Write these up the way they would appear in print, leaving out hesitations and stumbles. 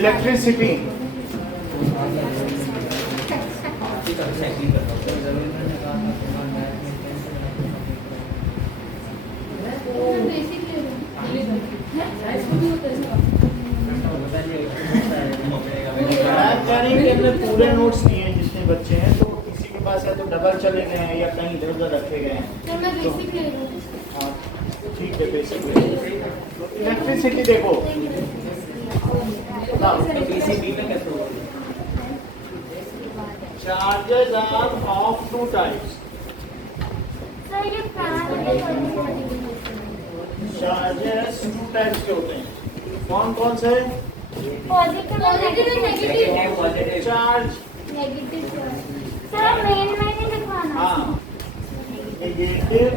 Electricity के अंदर पूरे नोट्स दिए हैं जितने बच्चे हैं, तो किसी के पास या तो डबल चले गए हैं या कहीं इधर उधर रखे गए हैं। हाँ ठीक है, बेसिक इलेक्ट्रिसिटी देखो charges are of two types. Charges two types के होते हैं, कौन कौन से? पॉजिटिव और negative charge. Negative sir main में नहीं लिखवाना। हाँ, negative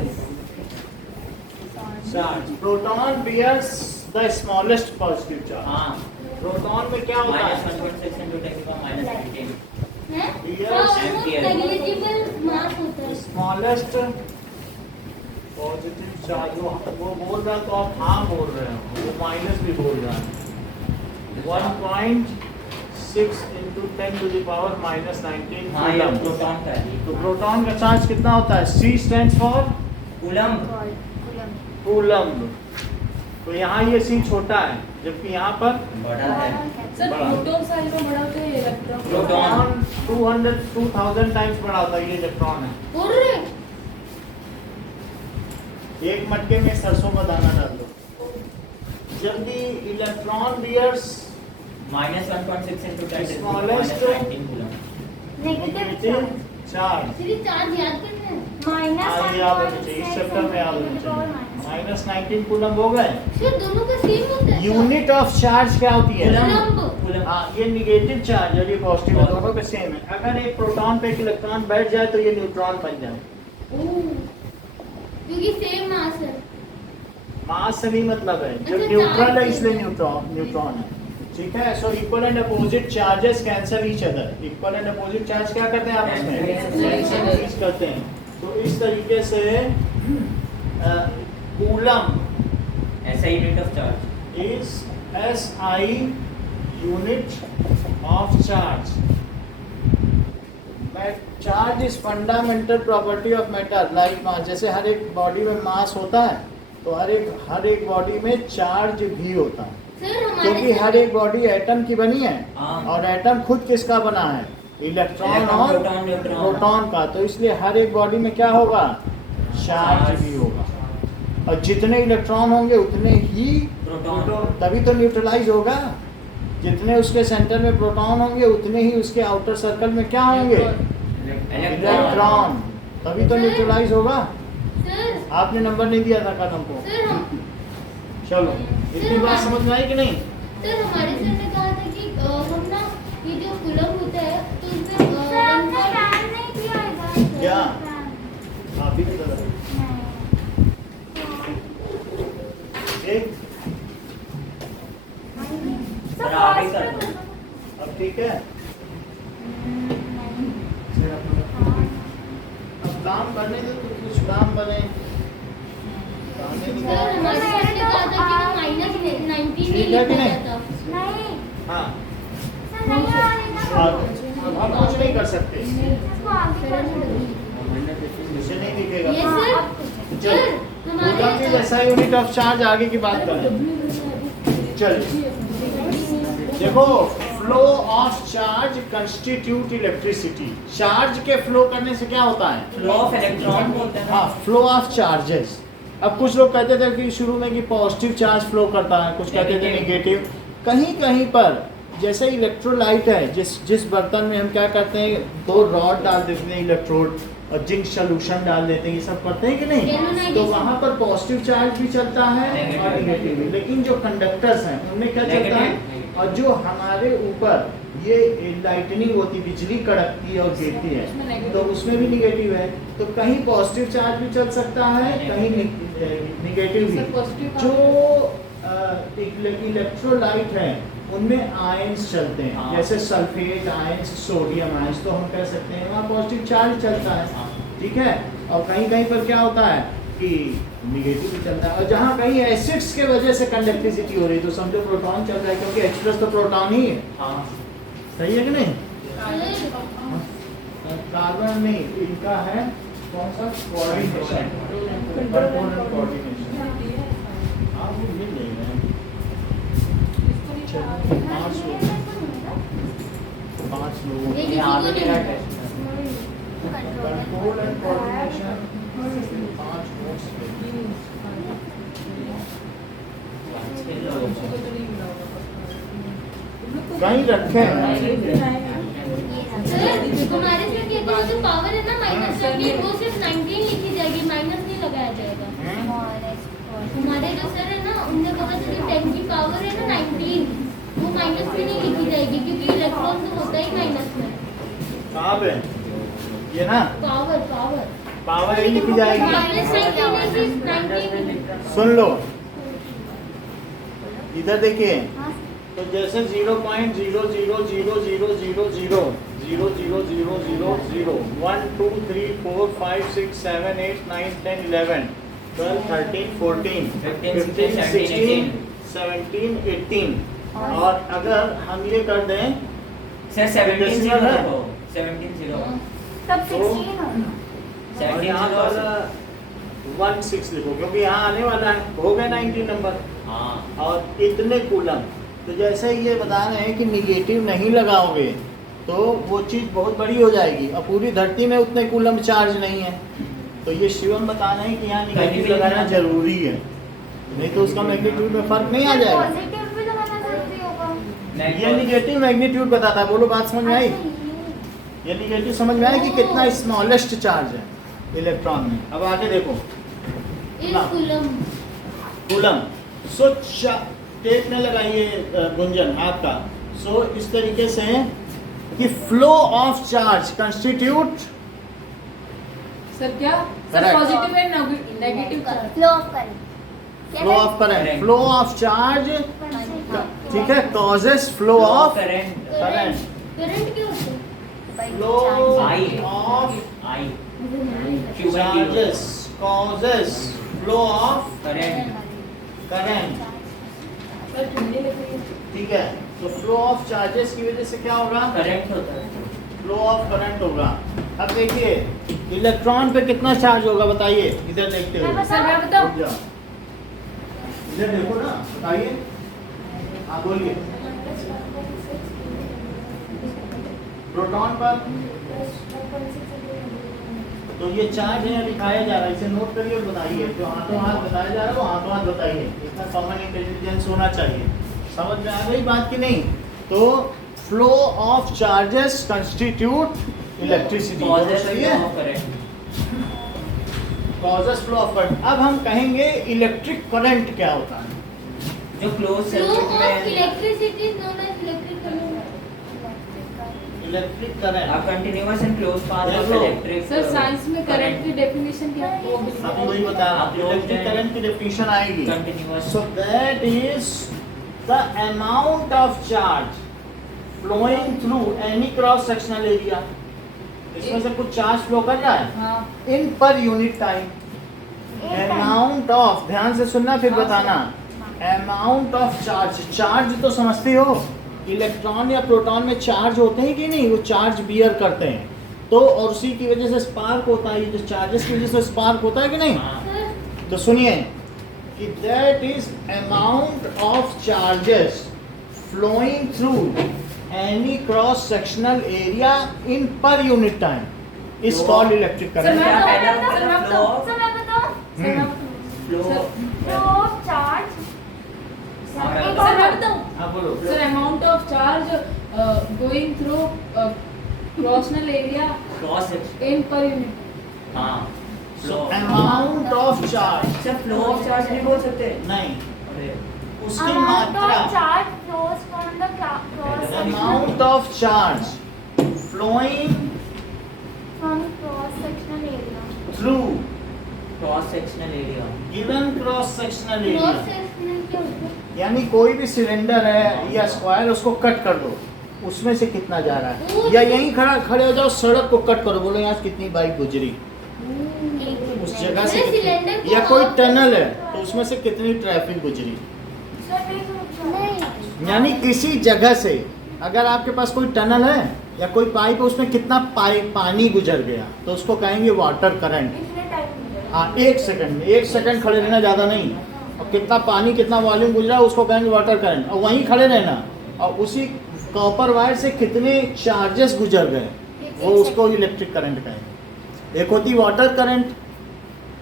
charge. Proton bears the smallest positive charge. हाँ, प्रोटॉन में क्या होता है? -1.6 × 10⁻⁻⁰ है Yes. नेग्लिजिबल मास होता है। Smallest positive charge. वो बोल रहा तो आप हाँ बोल रहे हो, वो माइनस भी बोल रहा है। 1.6 × 10⁻⁻19 हाँ, ये कूलम। प्रोटॉन का है। तो प्रोटॉन का चार्ज कितना होता है? C stands for coulomb. Coulomb. तो यहाँ ये C छोटा है, जबकि यहाँ पर बड़ा है। सर प्रोटॉन साइज में बड़ा होता है इलेक्ट्रॉन। प्रोटॉन 2000 टाइम्स बड़ा होता है। ये इलेक्ट्रॉन है। एक मटके में सरसों का दाना डाल दो। जबकि electron bears -1.6 × 10⁻⁻19 coulomb. Negative charge. सिर्फ चार्ज याद करना है। याद होना चाहिए, इस चैप्टर में याद होना चाहिए। -19 कूलम हो गए। सर दोनों का सेम होता है। यूनिट ऑफ चार्ज क्या होती है? कूलम। हाँ, ये निगेटिव चार्ज और ये पॉजिटिव है, दोनों पे सेम है। अगर एक प्रोटॉन पे एक इलेक्ट्रॉन बैठ जाए तो ये न्यूट्रॉन बन जाए। क्योंकि सेम मास है। मास से नहीं मतलब है, जो अच्छा, न्यूट्रल है चार्ज इसलिए न्यूट्रॉन है। ठीक है, so equal and opposite charges cancel each other. Equal and opposite charge क्या करते हैं आपस में? कैंसिल करते हैं। तो इस तरीके से कूलम ऐसा unit of charge is SI unit of charge. Charge is fundamental property of matter like mass. जैसे हर एक बॉडी में मास होता है, तो हर एक बॉडी में चार्ज भी होता है। क्योंकि हर एक बॉडी एटम की बनी है, और एटम खुद किसका बना है? इलेक्ट्रॉन और प्रोटॉन का। तो इसलिए हर एक बॉडी में क्या होगा? चार्ज भी होगा। और जितने इलेक्ट्रॉन होंगे उतने ही प्रोटॉन, तभी तो न्यूट्रलाइज होगा। जितने उसके सेंटर में प्रोटॉन होंगे उतने ही उसके आउटर सर्कल में क्या होंगे? इलेक्ट्रॉन, तभी तो न्यूट्रलाइज होगा। आपने नंबर नहीं दिया था कल हमको। चलो, इतनी बात समझ में आई कि नहीं? सर हमारे सर ने कहा था कि हम ना ये जो कूलम होता है तो उसमें क्या आप ही बता रहे? अब ठीक है। अब काम करने दो, तो कुछ काम बने। सर हमारे सर ने कहा था कि वो -19 ठीक है कि नहीं? हाँ, अब कुछ नहीं कर सकते, इसे नहीं दिखेगा। चलो, कूलम की जैसा यूनिट ऑफ चार्ज आगे की बात करें। चलिए देखो, flow of charge constitute electricity. Charge के फ्लो करने से क्या होता है? फ्लो ऑफ इलेक्ट्रॉन बोलते हैं। हाँ, फ्लो ऑफ चार्जेस। अब कुछ लोग कहते थे कि शुरू में कि पॉजिटिव चार्ज फ्लो करता है, कुछ कहते थे नेगेटिव। कहीं कहीं पर जैसे इलेक्ट्रोलाइट है, जिस बर्तन में हम क्या करते हैं, 2 रॉड डाल देते हैं इलेक्ट्रोड और जिंक सोल्यूशन डाल देते हैं, ये सब करते हैं कि नहीं? तो वहाँ पर पॉजिटिव चार्ज भी चलता है और नेगेटिव भी। लेकिन जो कंडक्टर्स हैं उनमें क्या चलता है? और जो हमारे ऊपर ये लाइटनिंग होती, बिजली कड़कती है और गिरती है, तो उसमें भी निगेटिव है। तो कहीं पॉजिटिव चार्ज भी चल सकता है, कहीं निगेटिव भी। जो इलेक्ट्रोलाइट है उनमें आयंस चलते हैं, जैसे सल्फेट आयंस, सोडियम आयंस, तो हम कह सकते हैं वहाँ पॉजिटिव चार्ज चलता है। ठीक है। और कहीं कहीं पर क्या होता है कि कि निगेटिव भी चलता है। और जहाँ कहीं एसिड्स के वजह से कंडक्टिविटी हो रही है तो समझो प्रोटॉन चल रहा है, क्योंकि H+ तो प्रोटॉन ही है। हाँ सही है कि नहीं? सर कार्बन नहीं, इनका है कौन सा कोऑर्डिनेशन, कंट्रोल एंड कोऑर्डिनेशन। आप वो मिल नहीं रहे हैं। चलो, 5 लोगों ये को यहाँ पे किसी मेरा को test control and coordination 5 notes कहीं रखे हैं। सर हमारे से ये तो जो पावर है ना -20 वो सिर्फ 19 लिखी जाएगी, माइनस नहीं लगाया जाएगा। हमारे जो सर है ना उनने कहा था कि 10 की पावर है ना 19 वो माइनस में नहीं लिखी जाएगी, क्योंकि इलेक्ट्रॉन तो होता ही माइनस में। कहाँ पे? ये ना पावर पावर पावर ही लिखी जाएगी। -19 सुन लो, इधर देखिए, तो जैसे 0.00000000 1 2 3 4 5 6 7 8 9 10 11 12 13 14 15 16 17 18 और अगर हम ये कर दें सर 17 decimal है? 0 17 0 तब तो- 16 होना। और यहाँ पर 16 लिखो, क्योंकि यहाँ आने वाला है, हो गए 19 नंबर हाँ और इतने कूलम। तो जैसे ये बता रहे हैं कि निगेटिव नहीं लगाओगे तो वो चीज़ बहुत बड़ी हो जाएगी और पूरी धरती में उतने कूलम चार्ज नहीं है। तो ये शिवम बता रहे हैं कि यहाँ निगेटिव लगाना जरूरी है, नहीं तो उसका मैग्नीट्यूड में फर्क नहीं आ जाएगा। पॉजिटिव भी लगाना जरूरी होगा। ये निगेटिव मैग्नीट्यूड बताता है। बोलो, बात समझ में आई? ये निगेटिव समझ में आया कि कितना स्मॉलेस्ट चार्ज है इलेक्ट्रॉन में। अब आगे देखो, कूलम कूलम। सो टेप में लगाइए गुंजन हाथ का। सो इस तरीके से कि flow of charge constitute sir क्या? Sir Correct. Positive and negative charge. Flow of current. Flow of current, flow of charge, ठीक है, causes flow of current current, current क्या होता है? Flow I of I charges causes flow of current current, sir ठंडी लग रही है। ठीक है। तो फ्लो ऑफ चार्जेस की वजह से क्या होगा? करंट होता है फ्लो ऑफ करंट होगा। अब देखिए इलेक्ट्रॉन पे कितना चार्ज होगा बताइए, इधर देखते हुए। सर मैं बताऊं? रुक जाओ। इधर देखो ना, बताइए, आप बोलिए। प्रोटॉन पर तो ये चार्ज है दिखाया जा रहा है, इसे नोट करिए और बताइए। जो हाथों हाथ बताया जा रहा है वो हाथों हाथ बताइए। इतना कॉमन इंटेलिजेंस होना चाहिए। समझ में आ गई बात की नहीं? तो flow of charges constitute electricity, सही है? Causes flow of current. अब हम कहेंगे इलेक्ट्रिक करंट क्या होता है। जो क्लोज फ्लो सर्किट ऑफ में electricity is known as electric current. Electric a current, continuous and closed path of देखो। electric सर साइंस में करंट की डेफिनेशन क्या है? वो भी अब वही बता रहा हूं, इलेक्ट्रिक करंट की डेफिनेशन आएगी। continuous So that is the amount of charge flowing through any cross sectional area. इसमें से कुछ चार्ज फ्लो कर रहा है हाँ इन per unit time. Amount of, ध्यान से सुनना फिर बताना। अमाउंट ऑफ चार्ज, चार्ज तो समझते हो, इलेक्ट्रॉन या प्रोटॉन में चार्ज होते हैं कि नहीं, वो चार्ज बियर करते हैं तो, और उसी की वजह से स्पार्क होता है। जो चार्जेस की वजह से स्पार्क होता है कि नहीं? हाँ तो सुनिए कि that is amount of charges flowing through any cross sectional area in per unit time is called electric sir current. मैं पहला बताऊं? सर मैं बताऊं? flow सर मैं बताऊं? सर मैं बताऊं? flow sir- flow of charge हाँ, एक सर और मैं बताऊं? हाँ बोलो। Sir amount of charge going through cross sectional area cross section in per unit. हाँ So flow amount of charge, sir flow of charge नहीं बोल सकते नहीं, अरे उसकी amount मात्रा, of charge flows from the cross amount of charge flowing from cross sectional area. through cross sectional area given cross sectional cross area, sectional क्या होता है? यानी कोई भी सिलेंडर है या स्क्वायर, उसको कट कर दो, उसमें से कितना जा रहा है। या यहीं खड़े हो जाओ, सड़क को कट करो, बोलो यहाँ से कितनी बाइक गुजरी, उस जगह जगह से अरे कितनी, सिलेंडर को या कोई आप- टनल है तो उसमें से कितनी ट्रैफिक गुजरी, नहीं यानी किसी जगह से अगर आपके पास कोई टनल है या कोई पाइप है उसमें कितना पानी गुजर गया तो उसको कहेंगे वाटर करंट। हाँ 1 सेकंड में, 1 सेकंड खड़े रहना, ज़्यादा नहीं। और कितना पानी कितना वॉल्यूम गुजरा उसको कहेंगे वाटर करंट। और वहीं खड़े रहना और उसी कॉपर वायर से कितने चार्जेस गुजर गए वो उसको इलेक्ट्रिक करंट कहेंगे। एक होती वाटर करंट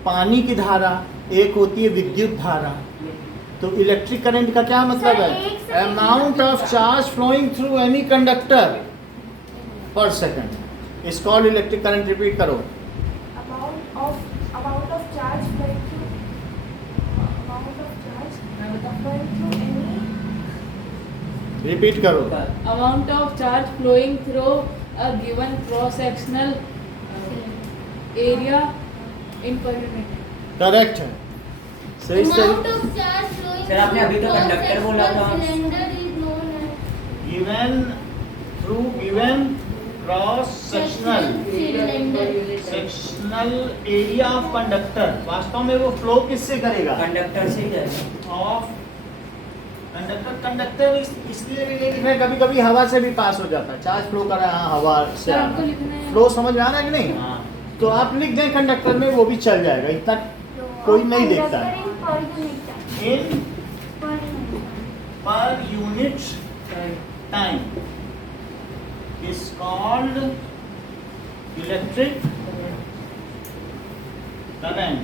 पानी की धारा, एक होती है विद्युत धारा। तो इलेक्ट्रिक करंट का क्या मतलब है? Amount of charge flowing through any conductor per second is called electric current. Repeat करो। amount of charge flowing through any repeat करो। amount of charge flowing through a given cross-sectional area in per unit. Correct है, सही amount सही। of charge flowing sir, आपने अभी तो through conductor बोला था। cylinder is known as given through given cross sectional sectional area of conductor. वास्तव में वो फ्लो किससे करेगा? कंडक्टर से ही करेगा। Of conductor. कंडक्टर इसलिए भी नहीं लिखा है, कभी कभी हवा से भी पास हो जाता है। चार्ज फ्लो कर रहा है, हाँ हवा से सर, आपको लिखना है। फ्लो समझ में आ रहा है कि नहीं? हाँ तो आप लिख दें कंडक्टर में, वो भी चल जाएगा, इतना कोई नहीं देखता है। In per unit time is called electric current.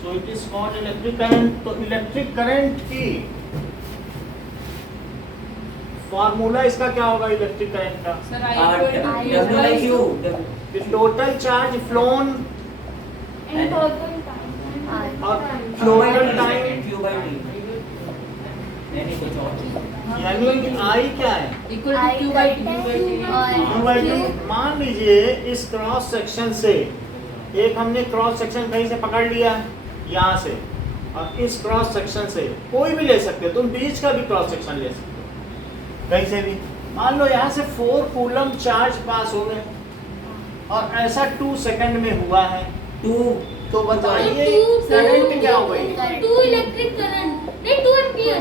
So it is called electric current. तो electric current की फॉर्मूला इसका क्या होगा इलेक्ट्रिक करंट का? Sir, I equal to Q W by by Q. Q। The total charge flown and total time और total time Q by D। नहीं कुछ और। यानी I क्या है? Equal to Q by Q by T. Q by T। मान लीजिए इस क्रॉस सेक्शन से एक हमने क्रॉस सेक्शन कहीं से पकड़ लिया यहाँ से, और इस क्रॉस सेक्शन से कोई भी ले सकते हो, तुम बीच का भी क्रॉस सेक्शन ले सकते हो कहीं से भी। मान लो यहाँ से 4 कूलम चार्ज पास हो गए और ऐसा 2 सेकंड में हुआ है। 2 तो बताइए two- करंट क्या हो गई? 2 इलेक्ट्रिक करंट नहीं 2 एम्पियर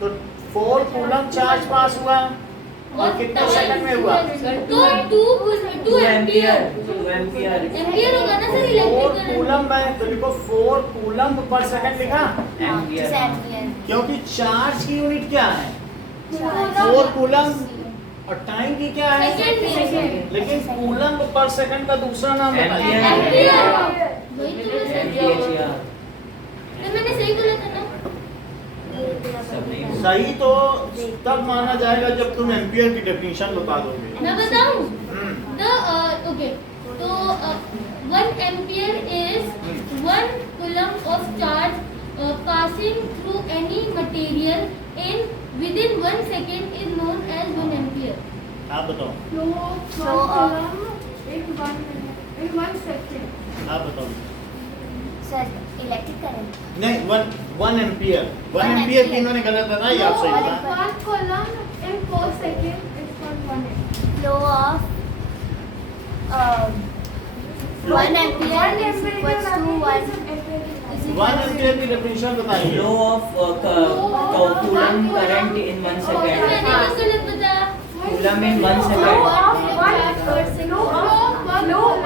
तो 4 कूलम चार्ज पास हुआ और कितने सेकंड में हुआ? तो 2 एम्पियर 2 एम्पियर एम्पियर होगा ना सर 4 इलेक्ट्रिक करंट। कूलम है तो देखो 4 कूलम पर सेकंड लिखा, एम्पियर। क्योंकि चार्ज की यूनिट क्या है? 4 कूलम और टाइम की क्या है? सेकंड लेकिन कूलम पर सेकंड का दूसरा नाम बताइए। एम्पियर वही तो मैं सर एम्पियर। तो मैंने सही बोला था ना। सब नहीं। सही तो तब माना जाएगा जब तुम एम्पियर की डेफिनेशन बता दोगे। मैं बताऊं हम्म, the okay तो 1 ampere is 1 coulomb of charge passing through any material in within 1 second is known as 1 ampere। आप बताओ, flow in 1 second आप बताओ। इलेक्ट्रिक करंट नहीं 1 एम्पियर 1 एम्पियर की इन्होंने गलत बताया, ये आप सही बता। 1 coulomb in 4 seconds is called 1 ampere flow of 1 ampere is equals to 1 1 ampere की डेफिनेशन बताइए। Flow of coulomb current in 1 मैंने सेकंड। तो गलत बताया। Coulomb in 1 flow second.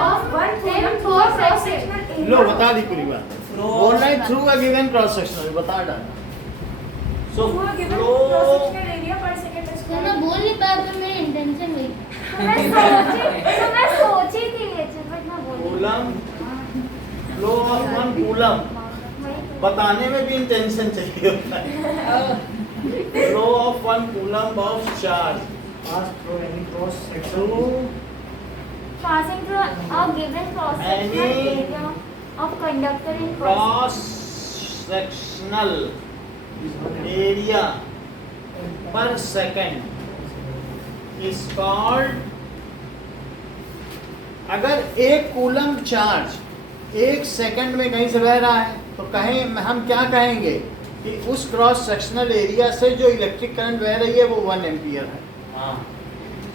of 1 coulomb for sectional area लो बता दी पूरी बात। Flow बोल रहे through a given cross sectional, बता डाला। So through a given flow cross-sectional area per second is तो मैं बोल नहीं पाया तो मेरी इंटेंशन वही। मैं सोची थी ये चीज बट मैं बोल कूलम फ्लो ऑफ 1 कूलम बताने में भी इंटेंशन चाहिए होता है। Flow of 1 coulomb of charge pass through any cross section passing through a given cross-sectional Any area of conductor in cross sectional area पर सेकंड इज कॉल्ड। अगर 1 coulomb charge 1 second में कहीं से बह रहा है तो कहें हम क्या कहेंगे कि उस क्रॉस सेक्शनल एरिया से जो इलेक्ट्रिक करंट बह रही है वो 1 एम्पियर है। हाँ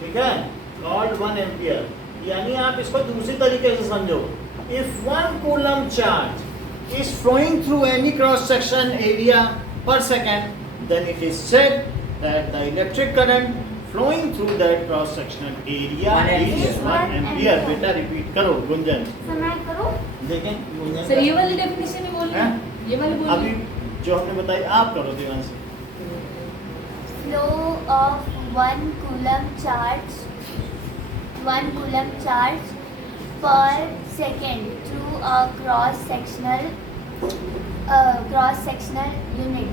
ठीक है, कॉल्ड 1 एम्पियर। यानी आप इसको दूसरी तरीके से समझो, if 1 coulomb charge is flowing through any cross section area per second, then it is said that the electric current flowing through that cross sectional area is 1 ampere. बेटा रिपीट करो गुंजन, समय करो। देखें गुंजन सर ये वाली डेफिनेशन ही बोलिए, ये वाली अभी बोलिए। जो हमने बताई आप करो दिवान से। Flow of 1 coulomb charge per second through a cross sectional unit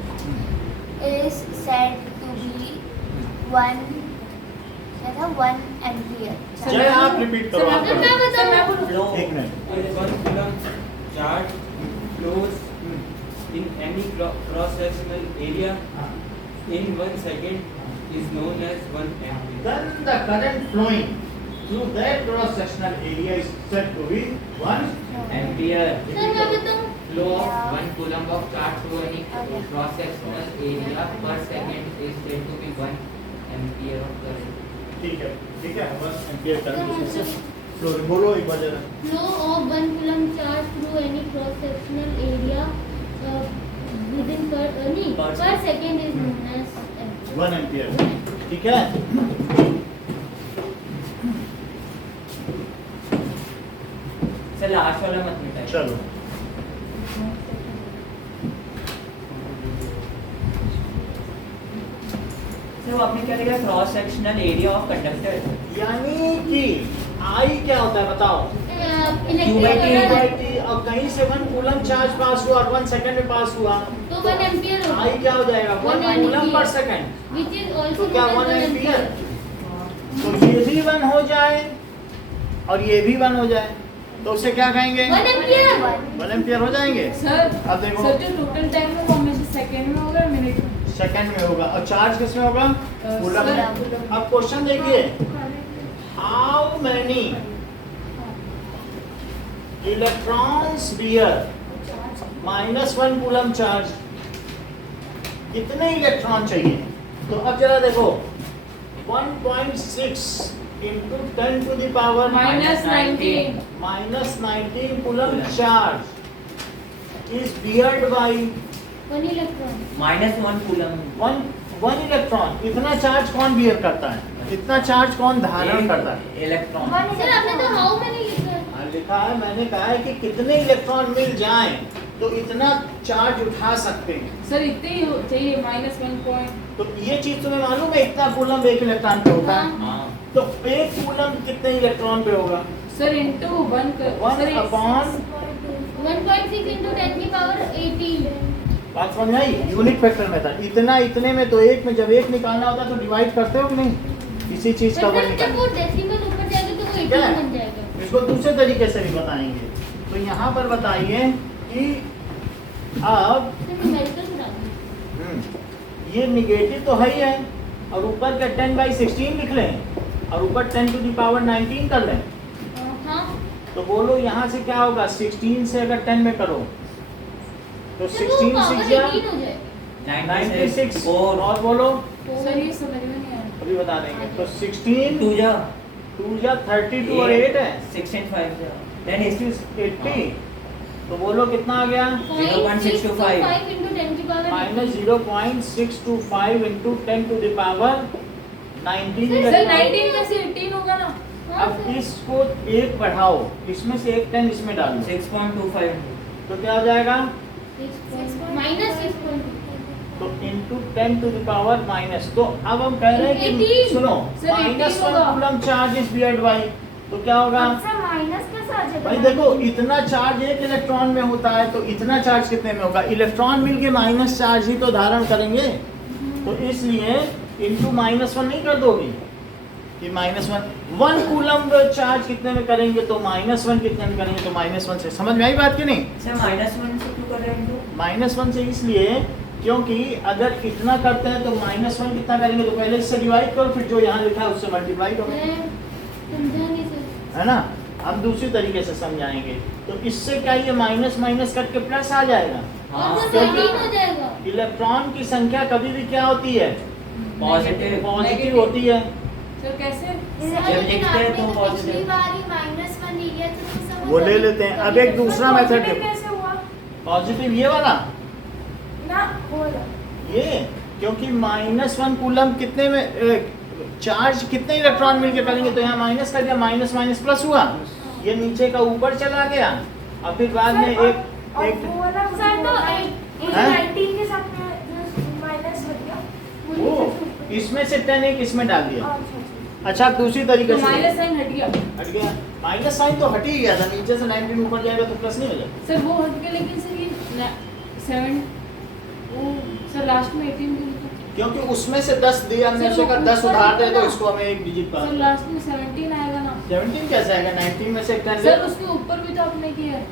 is said to be 1 ampere. जय आप रिपीट करो आप मैं करो। बताऊं? Flow एक minute. with 1 coulomb charge flows in any cross-sectional area in 1 second is known as 1 ampere. Then the current flowing through that cross sectional area is said to be 1 Ampere. Sir मैं बताऊं? Flow of 1 coulomb of charge through any cross-sectional area per second is said to be 1 ampere of current. ठीक है 1 ampere current flow बोलो एक बार जरा। Flow of 1 coulomb charge through any cross sectional area within per second is known as ampere. 1 ampere ठीक है। Sir last वाला मत मिटाइए। चलो सर वो आपने क्या लिखा, cross sectional area of conductor, यानी कि आई क्या होता है बताओ? इलेक्ट्रिक Q/T करंट और कहीं से 1 कूलम चार्ज पास हुआ और 1 सेकंड में पास हुआ तो 1 एम्पीयर होगा, आई क्या हो जाएगा? 1 coulomb per second. which is तो also क्या known 1 as 1 एम्पीयर? ampere. तो ये भी 1 हो जाए और ये भी 1 हो जाए तो उसे क्या कहेंगे? 1 एम्पीयर 1 एम्पीयर हो जाएंगे। सर अब देखो सर जो टोटल टाइम है वो हमेशा सेकंड में होगा या मिनट में? सेकंड में होगा और चार्ज किस में होगा? कूलम में। अब क्वेश्चन देखिए, how many electrons bear -1 coulomb charge, कितने इलेक्ट्रॉन चाहिए? तो अब जरा देखो 1.6 into 10 to the power -19 -19 coulomb charge is beared by 1 electron. -1 coulomb. One electron. इतना चार्ज कौन बियर करता है? इतना चार्ज कौन धारण करता है? इलेक्ट्रॉन। सर आपने तो हाउ मैनी लिखा है? हाँ, लिखा है, मैंने कहा है कि कितने इलेक्ट्रॉन मिल जाएं तो इतना चार्ज उठा सकते हैं। सर इतने ही चाहिए -1 पॉइंट। तो ये चीज तुम्हें मालूम है, इतना कूलम 1 इलेक्ट्रॉन पे होता है। हाँ। तो 1 कूलम कितने इलेक्ट्रॉन पे होगा? सर इनटू 1 कर 1 अपॉन 1.6 into 10 की पावर 18। बात समझ आई? यूनिट फैक्टर में था इतना, इतने में तो 1 में जब 1 निकालना होता है तो डिवाइड करते हो कि नहीं? इसी चीज का पर वन जब निकालना। वो डेसिमल ऊपर जाएगा तो वो 18 क्या है? बन जाएगा। इसको दूसरे तरीके से भी बताएंगे। तो यहाँ पर बताइए कि अब सर न्यूमेरिकल बता दो। ये निगेटिव तो है ही है और ऊपर का 10/16 लिख लें और ऊपर 10 to the power 19 कर लें। हाँ तो बोलो यहाँ से क्या होगा? 16 से अगर 10 में करो तो सर वो 16 पावर 6 18 हो जाएगा। 96 4 और बोलो सर ये समझ में नहीं आया। अभी बता देंगे। तो 16 2 जा 2 जा 32 और 8 है 16 5 जा 10 is 80। तो बोलो कितना आ गया? 0.625 into 10 की power minus 0.625 into 10 to the power 19। Sir 19 में से 18 होगा ना? अब इसको 1 बढ़ाओ, इसमें से एक 10 इसमें डालो 6.25 तो क्या हो जाएगा? -6.2। तो into 10 to the power minus. तो अब हम कह रहे हैं कि 18 सुनो सर, 18 -1 होगा। Coulomb charge is beared by, तो क्या होगा? सर माइनस कैसे आ जाएगा? भाई देखो इतना चार्ज 1 इलेक्ट्रॉन में होता है तो इतना चार्ज कितने में होगा? इलेक्ट्रॉन मिलके माइनस चार्ज ही तो धारण करेंगे। तो इसलिए इंटू -1 नहीं कर दोगी कि -1 कूलम चार्ज कितने में करेंगे तो -1 कितने में करेंगे तो -1 से। समझ में आई बात कि नहीं? सर -1 से क्यों कर रहे हैं इनको? -1 से इसलिए क्योंकि अगर इतना करते हैं तो -1 कितना करेंगे तो पहले इससे डिवाइड करो, फिर जो यहाँ लिखा है उससे मल्टीप्लाई करो, मैं समझा नहीं सर। है ना? हम दूसरी तरीके से समझाएंगे। तो इससे क्या ये माइनस माइनस करके प्लस आ जाएगा? और वो क्योंकि 13 हो जाएगा। इलेक्ट्रॉन की संख्या कभी भी क्या होती है? पॉजिटिव। पॉजिटिव होती है। सर कैसे? जब लिखते हैं तो पिछली पॉजिटिव। बार ही -1 लिया था तो सब वो ले लेते हैं। अब एक दूसरा मेथड देखो, कैसे हुआ पॉजिटिव ये वाला, ना बोला ये क्योंकि -1 कूलम कितने में चार्ज कितने इलेक्ट्रॉन मिलके करेंगे, तो यहाँ माइनस कर दिया, माइनस माइनस प्लस हुआ, ये नीचे का ऊपर चला गया। अब फिर बाद में एक वो वाला सर तो हैं? 19 के साथ में माइनस हो गया वो इसमें से 10 एक इसमें डाल दिया। अच्छा अच्छा अब दूसरी तरीके तो से माइनस साइन हट गया। हट गया, माइनस साइन तो हट ही गया था, नीचे से 19 ऊपर जाएगा तो प्लस नहीं हो जाएगा। सर वो हट गया, लेकिन सर ये 7 वो सर लास्ट में 18 भी लिखा। क्योंकि उसमें से 10 दिया हमने, उससे का 10 उधार दे तो इसको हमें एक डिजिट सर पास। लास्ट में 17 आएगा ना। 17 कैसे आएगा, 19 में से 10 सर उसके ऊपर भी तो आपने किया है।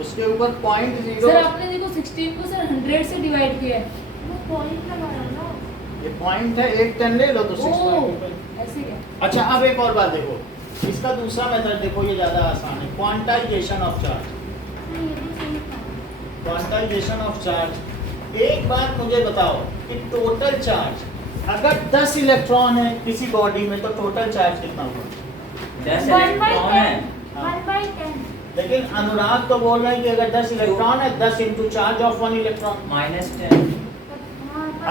उसके ऊपर .0 सर आपने देखो 16 को सर 100 से डिवाइड किया है। वो पॉइंट लगाया ना ये पॉइंट है, एक 10 ले लो तो 6 ओह ऐसे क्या? अच्छा अब एक और बात देखो, इसका दूसरा मेथड देखो, ये ज्यादा आसान है, quantization of charge. Quantization of charge, एक बात मुझे बताओ कि टोटल चार्ज अगर 10 इलेक्ट्रॉन है किसी बॉडी में तो टोटल चार्ज कितना होगा? 10 1/10 इलेक्ट्रॉन है। 1/10 लेकिन अनुराग तो बोल रहे हैं कि अगर 10 इलेक्ट्रॉन है 10 इंटू चार्ज ऑफ 1 इलेक्ट्रॉन। -10।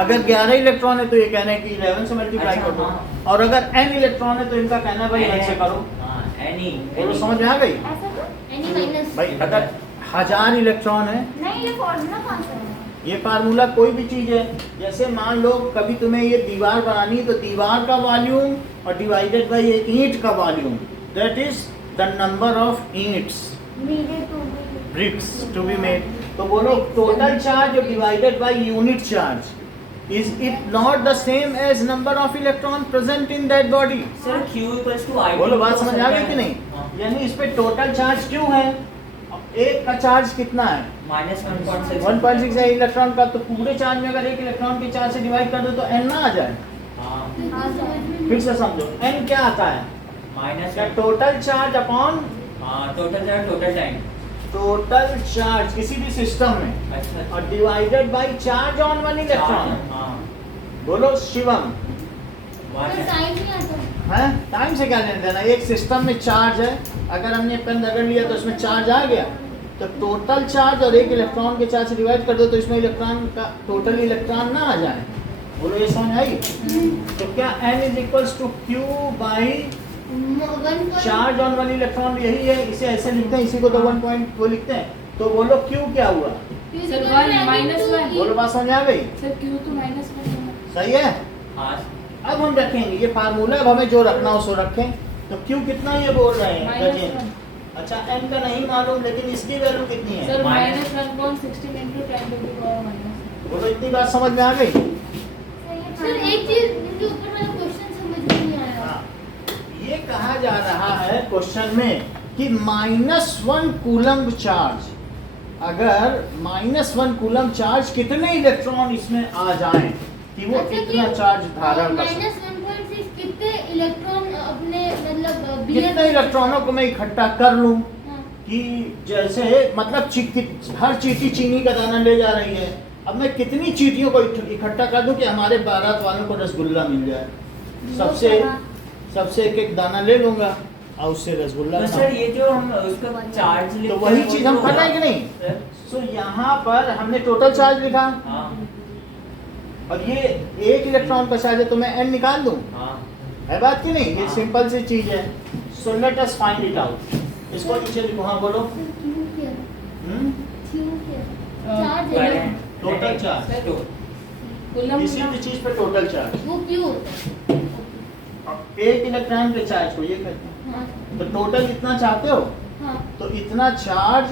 अगर 11 इलेक्ट्रॉन है तो ये कहना है कि 11 से मल्टीप्लाई अच्छा, कर दो, हाँ। और अगर n इलेक्ट्रॉन है तो इनका कहना है भाई n से करो। हाँ, any बोलो समझ में आ गई ऐसा तो एनी माइनस भाई? अगर 1000 इलेक्ट्रॉन है, नहीं, ये फॉर्मूला कौन सा है? ये फार्मूला कोई भी चीज है, जैसे मान लो कभी तुम्हें ये दीवार बनानी है तो दीवार का वॉल्यूम और डिवाइडेड बाय ये ईंट का volume, that is the number of ईंट्स Needed to be bricks to be made। तो बोलो total charge divided by unit charge, is it not the same as number of electron present in that body? Sir Q equals to I। बोलो बात समझ आ गई कि नहीं? हाँ। यानी इस पे टोटल चार्ज क्यों है, एक का चार्ज कितना है -1.6। 1.6 है इलेक्ट्रॉन का, तो पूरे चार्ज में अगर एक इलेक्ट्रॉन के चार्ज से डिवाइड कर दो तो n ना आ जाए। हाँ। फिर से समझो, n क्या आता है, माइनस क्या टोटल चार्ज अपॉन हाँ total charge total time. Total charge किसी भी सिस्टम में, अच्छा और divided by charge on 1 electron. हाँ बोलो शिवम, सर साइन नहीं आता। है टाइम से क्या लेना देना, एक सिस्टम में चार्ज है, अगर हमने पेन रगड़ लिया तो इसमें चार्ज आ गया, तो टोटल चार्ज और एक इलेक्ट्रॉन के चार्ज से डिवाइड कर दो तो इसमें इलेक्ट्रॉन का टोटल इलेक्ट्रॉन ना आ जाए। बोलो ये समझ आई? तो क्या n is equals to q by charge on 1 electron, यही है, इसे ऐसे लिखते हैं, इसी को तो 1 पॉइंट वो लिखते हैं। तो बोलो q क्या हुआ, सर 1 -1 बोलो बात समझ आ गई? सर Q तो -1 है। सही है। हाँ अब हम रखेंगे ये फार्मूला, अब हमें जो रखना हो सो रखें। तो q कितना ये बोल रहे हैं गजेंद्र? -1 अच्छा n का नहीं मालूम, लेकिन इसकी वैल्यू कितनी है? Sir minus- -1.16 × 10⁻⁻⁻। बोलो इतनी बात समझ में आ गई? सर एक चीज इनके ऊपर वाला क्वेश्चन समझ में नहीं आया। हाँ, ये कहा जा रहा है क्वेश्चन में कि -1 कूलम चार्ज, अगर -1 कूलम चार्ज कितने इलेक्ट्रॉन इसमें आ जाएं कि वो अच्छा, कितना कि चार्ज धारण कर सके। -1.6 कितने इलेक्ट्रॉन अपने मतलब कितने इलेक्ट्रॉनों को मैं इकट्ठा कर लूं हाँ। कि जैसे मतलब हर चींटी चीनी का दाना ले जा रही है, अब मैं कितनी चींटियों को इकट्ठा कर दूं कि हमारे बारात वालों को रसगुल्ला मिल जाए। सबसे एक एक दाना ले लूंगा और उससे रसगुल्ला तो सर ये जो हम उसका चार्ज लिखते तो वही हैं, चीज वो हम तो कर रहे हैं कि होगा। नहीं? सर, सो यहाँ पर हमने टोटल चार्ज लिखा हाँ और ये एक इलेक्ट्रॉन का चार्ज है, तो मैं n निकाल दूं, हाँ है बात की नहीं? ये हाँ। सिंपल सी चीज है। So let us find it out. इसको नीचे लिखो, हाँ बोलो। चार्ज है Current, टोटल चार्ज, सर तो कूलम किसी भी चीज पे टोटल चार्ज, वो क्यों होता है? एक इलेक्ट्रॉन के चार्ज को ये कहते हैं। हाँ तो टोटल इतना चाहते हो, हाँ। तो इतना चार्ज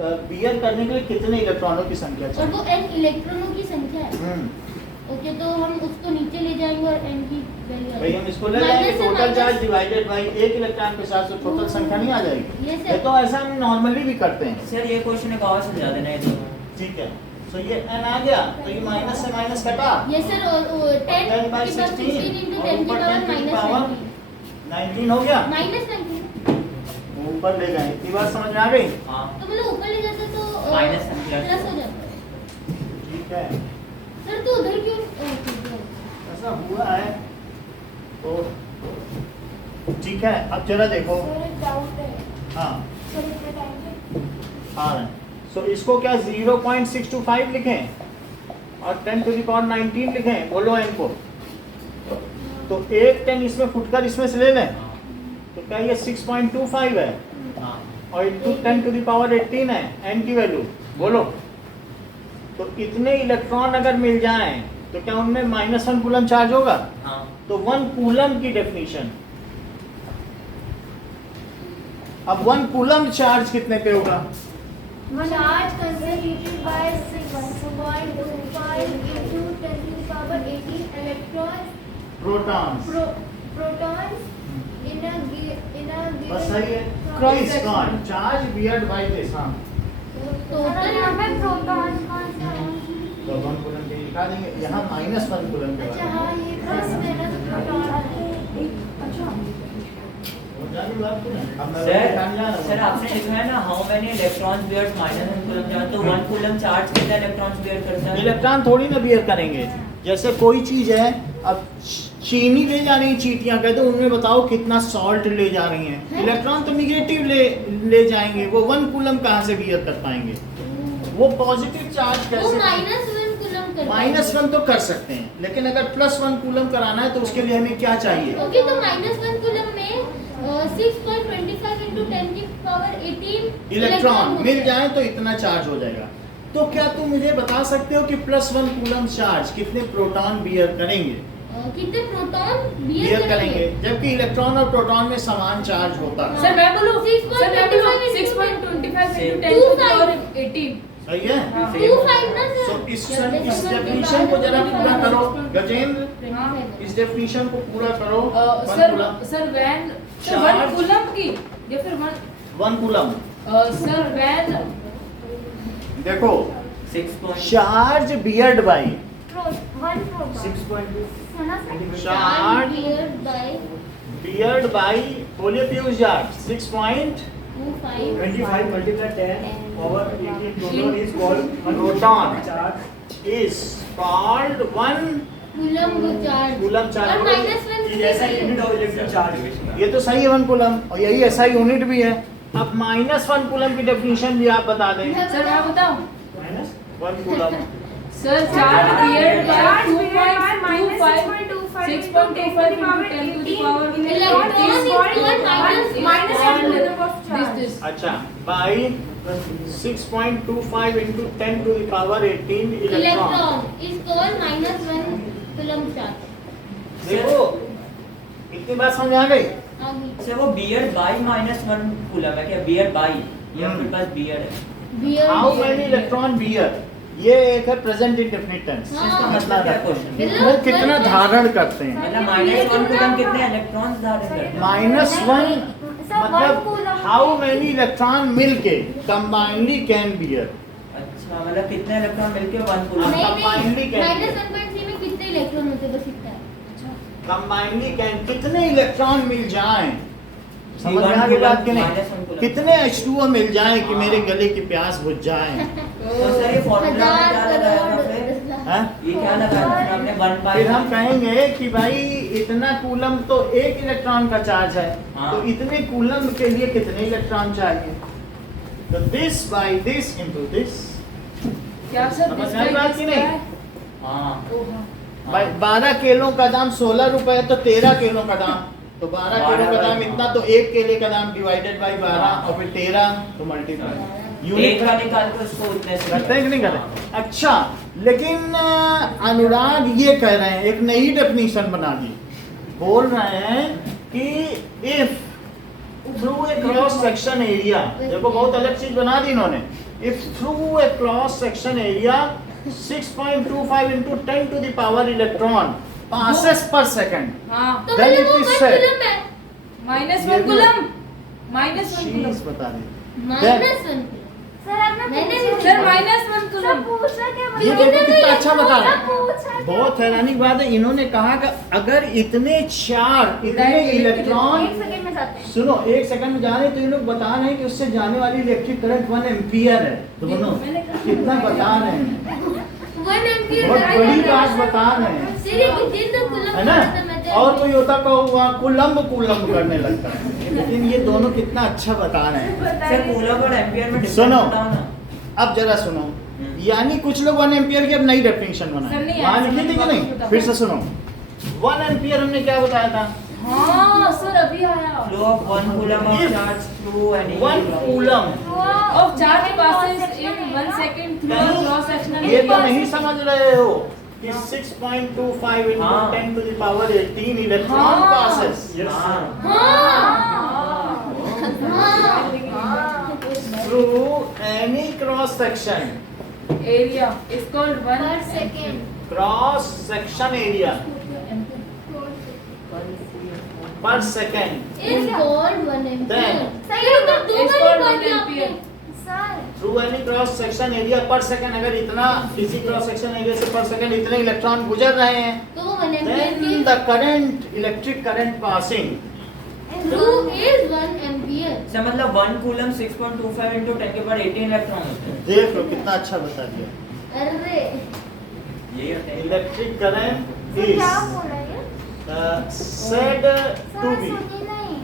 बियर करने के लिए कितने इलेक्ट्रॉनों की संख्या और चाहिए? वो n इलेक्ट्रॉनों की संख्या है। ओके, तो हम उसको नीचे ले जाएंगे और n की वैल्यू भाई हम इसको ले जाएंगे टोटल चार्ज डिवाइडेड बाय एक इलेक्ट्रॉन के साथ, तो टोटल संख्या नहीं आ जाएगी। ये ये तो ऐसा हम नॉर्मली भी करते हैं। सर ये क्वेश्चन एक और समझा देना है तो ठीक है, तो ये n आ गया, तो ये माइनस से माइनस कटा, ये सर 10 10 by 16 into और 10 की ऊपर पावर 10 की power -19 19 हो गया, -19। ऊपर ले गए। इतनी बात समझ में आ गई? हाँ तो मतलब ऊपर ले जाते तो Minus and plus। प्लस हो जाता है। ठीक है, सर तो उधर क्यों ठीक है। ऐसा हुआ है तो ठीक है। अब जरा देखो, सर एक डाउट है हाँ सर इतना टाइम है हाँ, सो इसको क्या 0.625 लिखें और 10 to the power 19 लिखें, बोलो n को। तो एक 10 इसमें फुटकर इसमें से ले लें, तो क्या ये 6.25 है हाँ और इंटू 10 to the power 18 है n की वैल्यू, बोलो। तो इतने इलेक्ट्रॉन अगर मिल जाएं तो क्या उनमें -1 कूलम चार्ज होगा? हाँ तो 1 कूलम की डेफिनेशन, अब 1 कूलम चार्ज कितने पे होगा? Charge concentrated by 6.25 into 10 to the power 18 electrons protons. protons in a बस सही है। Cross इस section। Gone charge beared by this, हाँ टोटल हमें प्रोटॉन तो 1 कूलम के लिखा देंगे यहाँ, -1 कूलम के अच्छा बाद हाँ ये प्लस माइनस प्रोटॉन सर आपने लिखा है ना how many electrons bear -1 coulomb charge, तो 1 कूलम चार्ज कितना इलेक्ट्रॉन्स बियर करता है? इलेक्ट्रॉन थोड़ी ना बियर करेंगे, जैसे कोई चीज है, अब चीनी ले जा रही है चीटियां, कहते उनमें बताओ कितना सॉल्ट ले जा रही हैं, इलेक्ट्रॉन तो निगेटिव ले जाएंगे, वो 1 कूलम कहाँ से बियर कर पाएंगे? वो पॉजिटिव चार्ज वो कैसे? -1 कूलम कर -1 तो कर सकते हैं, लेकिन अगर +1 कूलम कराना है तो उसके लिए हमें क्या चाहिए? ओके, तो -1 कूलम में 6.25 into 10 की पावर 18 इलेक्ट्रॉन होते मिल हैं। जाए तो इतना चार्ज हो जाएगा। तो क्या तुम मुझे बता सकते हो कि +1 कूलम चार्ज कितने प्रोटॉन बियर करेंगे? कितने प्रोटॉन बियर करेंगे, जबकि इलेक्ट्रॉन और प्रोटॉन में समान चार्ज होता है। सर मैं बोलूं 6.25 6.25 into 10 to the power 18 सही है? 25 ना So, सर। इस डेफिनेशन को जरा पूरा करो गजेंद्र, हाँ। इस डेफिनेशन को पूरा करो। Sir van 1 Charge। कूलम की या फिर 1 कूलम, सर वैन देखो 6. चार्ज बियर्ड बाय 1 प्रोटॉन 6.2 है ना sir charge beared by beared by, बोलिए Piyush Jat, 6.25 25 multiplied 10 power 18 proton is called proton is called 1 coulomb charge coulomb charge. और -1 जैसा यूनिट ऑफ इलेक्ट्रिक चार्ज, ये तो सही है 1 कूलम, और यही ऐसा यूनिट भी है। अब -1 कूलम की डेफिनेशन भी आप बता दें। सर मैं बताऊं -1 coulomb, sir charge beared by 2.25 6.25 into 10 to the power this अच्छा, by 6.25 into 10 to the power 18 electron. Electron is called -1 coulomb charge. देखो इतनी बात समझ आ गई? सर वो बियर बाय -1 कूलम है क्या? बियर बाय या फिर बस बियर है? हाउ मेनी इलेक्ट्रॉन बियर, ये एक है प्रेजेंट इंडेफिनिट टेंस, हाँ। इसका मतलब मतलब क्या है क्वेश्चन? वो कितना धारण करते हैं। मतलब -1 कूलम कितने इलेक्ट्रॉन्स धारण करते हैं? -1 मतलब हाउ मेनी इलेक्ट्रॉन मिलके कंबाइनली कैन बियर। अच्छा, मतलब कितने इलेक्ट्रॉन मिलके 1 हाँ। कूलम? नहीं combinedly can be। -1.3 में कितने इलेक्ट्रॉन होते हैं, बस इतना है। कंबाइनली कैन कितने इलेक्ट्रॉन मिल जाएं, समझ में आ गई -1 बात कि नहीं? कूलम। कितने H2O मिल जाए कि मेरे गले की प्यास बुझ जाए? तो सर ये फॉर्मूला में क्या लगाया था फिर? हैं? ये क्या लगाया था आपने? 1 बाय फिर हम कहेंगे कि भाई इतना कूलम तो 1 इलेक्ट्रॉन का चार्ज है, हाँ। तो इतने कूलम के लिए कितने इलेक्ट्रॉन चाहिए? तो this by this into this, क्या सर समझ में आई बात कि नहीं? हाँ। भाई 12 केलों का दाम 16 रुपए है, तो 13 केलों का दाम, तो 12 केलों का दाम इतना, तो 1 केले का दाम डिवाइडेड बाय 12 और फिर 13 तो मल्टीप्लाई एक का निकाल के उसको उतने से करते हैं कि नहीं करते? अच्छा, लेकिन अनुराग ये कह रहे हैं, एक नई डेफिनेशन बना दी, बोल रहे हैं कि if through a cross section area, देखो बहुत अलग चीज बना दी इन्होंने, if through a cross section area 6.25 into 10 to the power electron passes per second, हाँ तो Then मतलब it वो is 1 said। कूलम है। -1 कूलम -1 कूलम चीज बता दी। -1 सर आपने मैंने पूछा भी- सर क्या? -1 सर कूलम पूछा क्या ये देखो कितना अच्छा बता रहे हैं। पूछा क्या? बहुत हैरानी की बात है, इन्होंने कहा कि अगर इतने इतने इलेक्ट्रॉन, 1 सेकंड में जाते हैं। सुनो 1 सेकंड में जा रहे हैं, तो ये लोग बता रहे हैं कि उससे जाने वाली इलेक्ट्रिक करंट 1 एम्पियर है, तो बोलो कितना बता रहे हैं, 1 एम्पियर बहुत बड़ी बात बता रहे हैं, सिर्फ जितना कूलम है ना? मैं तो और कोई होता वहाँ कुलम्ब करने लगता है, लेकिन ये दोनों कितना अच्छा बता रहे हैं। सर कूलम और एम्पियर में सुनो। डिफरेंस बताओ ना। अब जरा सुनो, यानी कुछ लोग 1 एम्पियर की अब नई डेफिनेशन सर, बनाए, नहीं वहाँ आया, लिखी थी कि समझ नहीं? में फिर से सुनो, 1 एम्पियर हमने क्या बताया था? हाँ सर अभी आया। Flow of 1 coulomb of If charge through any 1 coulomb, of charge passes in 1 second through a cross sectional ये तो area. नहीं समझ रहे हो कि 6.25 into हाँ। 10 to the power 18 इलेक्ट्रॉन हाँ। passes हाँ through any cross section. Area is called 1 पर second Cross section area per second. Is called 1 Then ampere. सही है, तो दो It's बार called बोल 1 दिया आपने। ampere. Sir through any cross section area per second, अगर इतना किसी क्रॉस सेक्शन एरिया से पर सेकंड इतने इलेक्ट्रॉन गुजर रहे हैं, तो वो 1 एम्पियर then की the current, electric current passing through is 1 ampere. Sir मतलब 1 कूलम 6.25 into 10 के पावर 18 इलेक्ट्रॉन होते हैं। देख लो कितना अच्छा बता दिया। अरे यही होता है। इलेक्ट्रिक करंट सर इज क्या बोल रहे हैं said to सर be सुनिए नहीं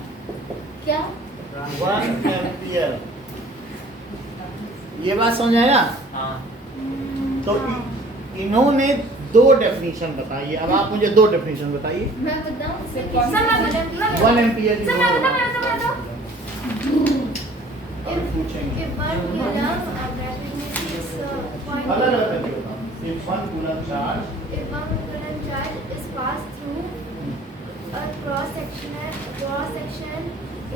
क्या 1 एम्पियर। ये बात समझ आया? हाँ तो इन्होंने 2 डेफिनेशन बताई है, अब आप मुझे 2 डेफिनेशन बताइए। मैं बताऊं सर मैं 1 एम्पियर की सर दो मैं बताओ। बताऊं और पूछेंगे if 1 coulomb bracket में 6.2 अलग अलग करके बताओ। If 1 coulomb charge if 1 coulomb charge is passed through a cross section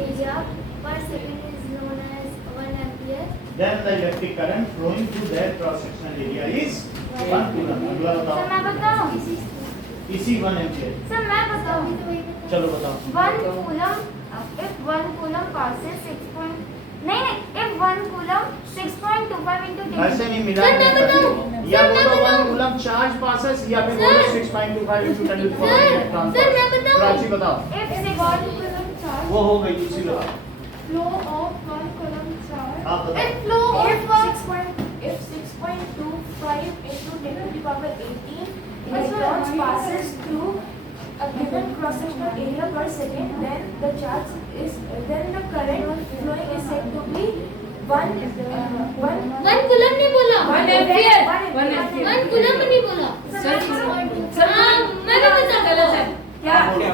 area per second is known as 1 ampere. then the electric current flowing through that cross sectional area is 1 coulomb. अगला sir बताओ। मैं बताऊं इसी 1 ampere. Sir मैं बताऊं चलो बताओ। 1 coulomb if 1 coulomb passes 6. नहीं if 1 coulomb 6.25 into 10 ऐसे नहीं मिला सर, मैं बताऊं। या सर, मैं बोलो 1 बताऊं। कूलम चार्ज पासेस या फिर सर। बोलो 6.25 into 10 to the power sir, electron. Sir, मैं बताऊं। प्राची बताओ। if 1 coulomb charge वो हो गई दूसरी बताओ। Flow of 1 coulomb charge. आप बताओ। if flow of If 6.25 into 10 to the power 18 electrons passes through a given cross-sectional area per second, then the current flowing is said to be 1 1 coulomb नहीं बोला, 1 ampere. 1 ampere. 1 coulomb नहीं बोला। Sir हाँ, मैं भी बता गलत है। क्या? आप बोलो।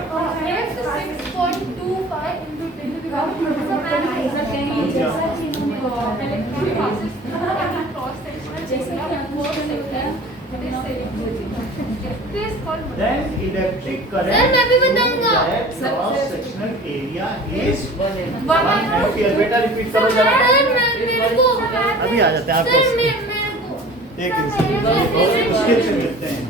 if 6.25 into 10 to the power 18 sir कहीं electron passes through any cross-sectional area per second, it is said to be this called Then electric sir, current मैं भी बताऊंगा। that cross sectional area is 1 One ampere. बेटा repeat करो जरा। Sir, मेरे को अभी आ जाते हैं सर, आपके। मेरे को एक मुश्किल से मिलते हैं।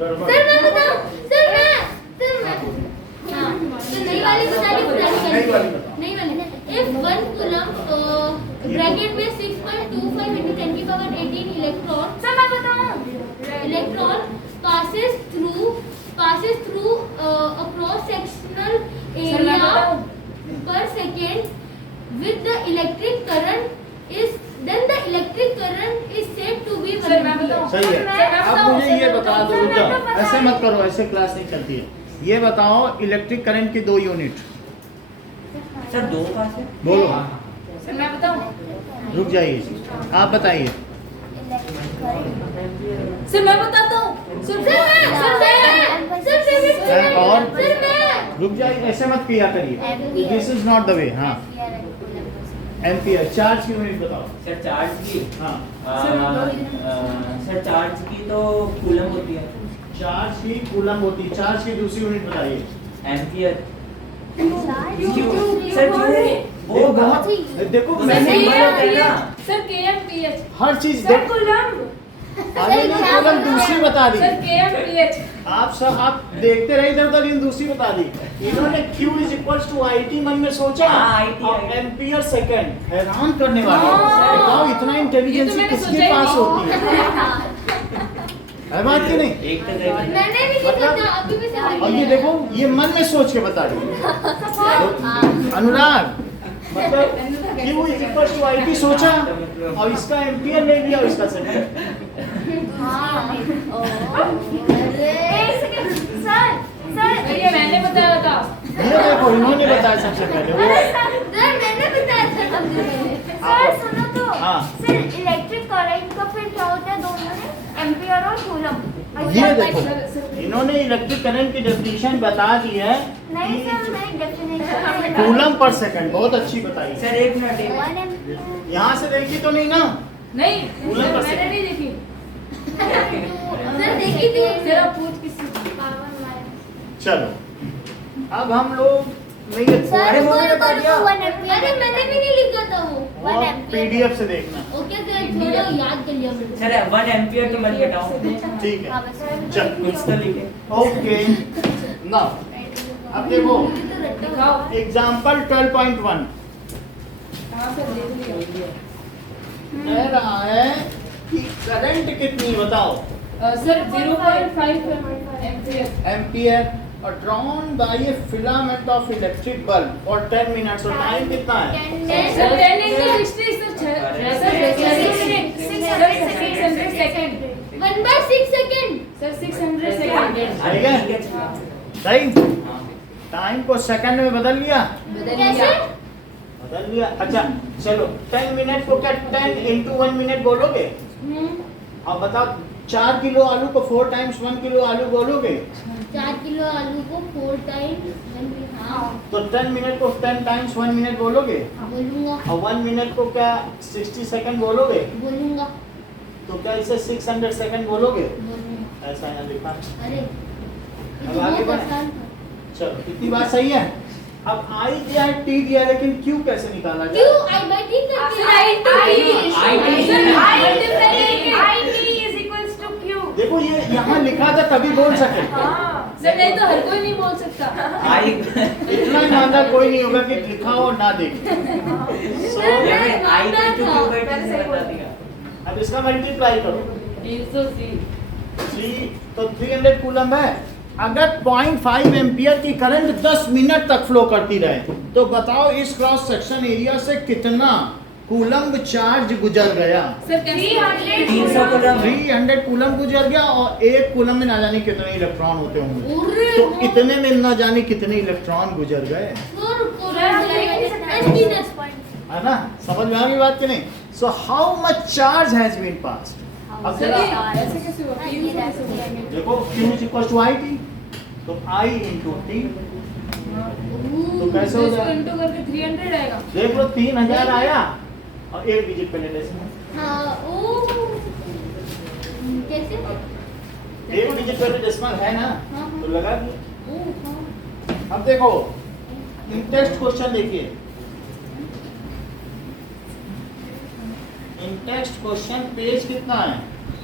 गड़बड़। सर मैं बताऊं, सर मैं हाँ, तो नई वाली बता दी, नई वाली बताओ। नई वाली if 1 coulomb ब्रैकेट में 6.25 into 10 की पावर 18 इलेक्ट्रॉन, सर मैं बताऊं electron passes through a cross sectional sir मैं area बताऊं। per second with the electric current is then the electric current is said to be 1 sir मैं ampere। बताऊं। सही है। सर, अब मुझे ये बता दो, रुक जाओ, मैं तो ऐसे मत करो, ऐसे क्लास नहीं चलती है। ये बताओ इलेक्ट्रिक करंट की 2 यूनिट सर 2 पास है। बोलो। सर मैं बताऊं। रुक जाइए, आप बताइए। सर मैं बताता हूँ। सर और रुक जाइए, ऐसे मत किया करिए, this is not the way. हाँ, एम्पियर। चार्ज की यूनिट बताओ। सर चार्ज की हाँ, सर चार्ज की तो कूलम होती है। चार्ज की कूलम होती है। चार्ज की दूसरी यूनिट बताइए। एम्पियर। सर वो बहुत देखो, सर मैंने सर KMPH। हर चीज सर देख, कूलम आगे ने कूलम दूसरी बता दी। Sir KMPH। आप देखते रहे इधर उधर, इन दूसरी बता दी। इन्होंने Q = IT मन में सोचा हाँ, IT और एम्पियर सेकंड। हैरान करने वाले। हाँ। बताओ इतना इंटेलिजेंस मैंने किसके सोचा ही पास नहीं। होती है? है बात कि नहीं? एक तो देखो। मैंने भी नहीं सोचा, अभी भी और ये देखो, ये मन में सोच के बता रही है। अनुराग, मतलब Q is equal to IT सोचा और इसका एम्पियर ले लिया और इसका सेकंड। एक सेकंड सर ये मैंने बताया था। ये देखो इन्होंने बताया सबसे पहले वो। सर मैंने बताया था सबसे पहले। सर सुनो तो हाँ। सर इलेक्ट्रिक करंट का फिर क्या होता है दोनों में एम्पियर और कूलम। ये देखो इन्होंने इलेक्ट्रिक करंट की डेफिनेशन बता दी है नहीं सर मैं डेफिनेशन कूलम पर सेकंड। बहुत अच्छी बताई। सर एक मिनट 1 एम्पियर यहाँ से देखी तो नहीं ना? नहीं कूलम पर मैंने सेकंड। नहीं देखी। सर देखी थी। जरा पूछ किससे। चलो अब हम लोग नहीं सर अरे वो मुझे बता दिया। 1 एम्पियर अरे मैंने भी नहीं लिखा था वो। वो PDF से देखना। ओके सर थोड़ा याद कर लिया मैंने। सर 1 एम्पियर तो मत बताओ। ठीक है सर चल कुछ तो लिखे। ओके ना अब देखो दिखाओ। एग्जाम्पल 12.1 कहाँ से देख लिया। कह रहा है कि करंट कितनी बताओ सर 0.5 एम्पियर। एम्पियर और drawn by A filament of electric bulb for 10 minutes और टाइम कितना है? Sir 10 into 60 600 second. 1/6 second. Sir 600 second. ठीक है सही। टाइम को सेकंड में बदल लिया। कैसे? बदल लिया। अच्छा चलो 10 मिनट को क्या 10 into 1 मिनट बोलोगे? अब बताओ 4 किलो आलू को 4 times 1 किलो आलू बोलोगे? 4 किलो आलू को 4 टाइम्स हाँ तो 10 मिनट को 10 times 1 मिनट बोलोगे? बोलूंगा और 1 मिनट को क्या 60 सेकंड बोलोगे? बोलूंगा तो क्या इसे 600 सेकंड बोलोगे? बोलूंगा। ऐसा यहाँ लिखा। अरे अब आगे बढ़े। चलो इतनी बात सही है। अब I दिया है T दिया है लेकिन Q कैसे निकाला जाए? क्यों I/T देखो ये यहाँ लिखा था तभी बोल सके। सर नहीं तो हर कोई नहीं बोल सकता। इतना ईमानदार कोई नहीं होगा कि लिखा हो ना देखे। अब इसका मल्टीप्लाई करो 380। तो 300 कूलम है। अगर 0.5 एम्पियर की करंट 10 मिनट तक फ्लो करती रहे तो बताओ इस क्रॉस सेक्शन एरिया से कितना कूलम चार्ज गुजर गया? Sir 300 coulomb. 300 कूलम गुजर गया और एक कूलम में ना जाने कितने इलेक्ट्रॉन होते होंगे। अरे तो इतने में ना जाने कितने इलेक्ट्रॉन गुजर गए, है ना? समझ में आ गई बात कि नहीं? So how much charge has been passed? अब सर जरा ऐसे कैसे हुआ? Q कैसे हुआ? देखो Q is equal to IT तो I इंटू T तो कैसे हो इसको जाए? इंटू करके 300 आएगा। देख लो 3000 आया और एक डिजिट पहले डेसिमल। हाँ ओ कैसे एक डिजिट पहले डेसिमल है ना हाँ, तो लगा दिया। ओ हाँ अब देखो टेक्स्ट क्वेश्चन देखिए। इन टेक्स्ट क्वेश्चन पेज कितना है?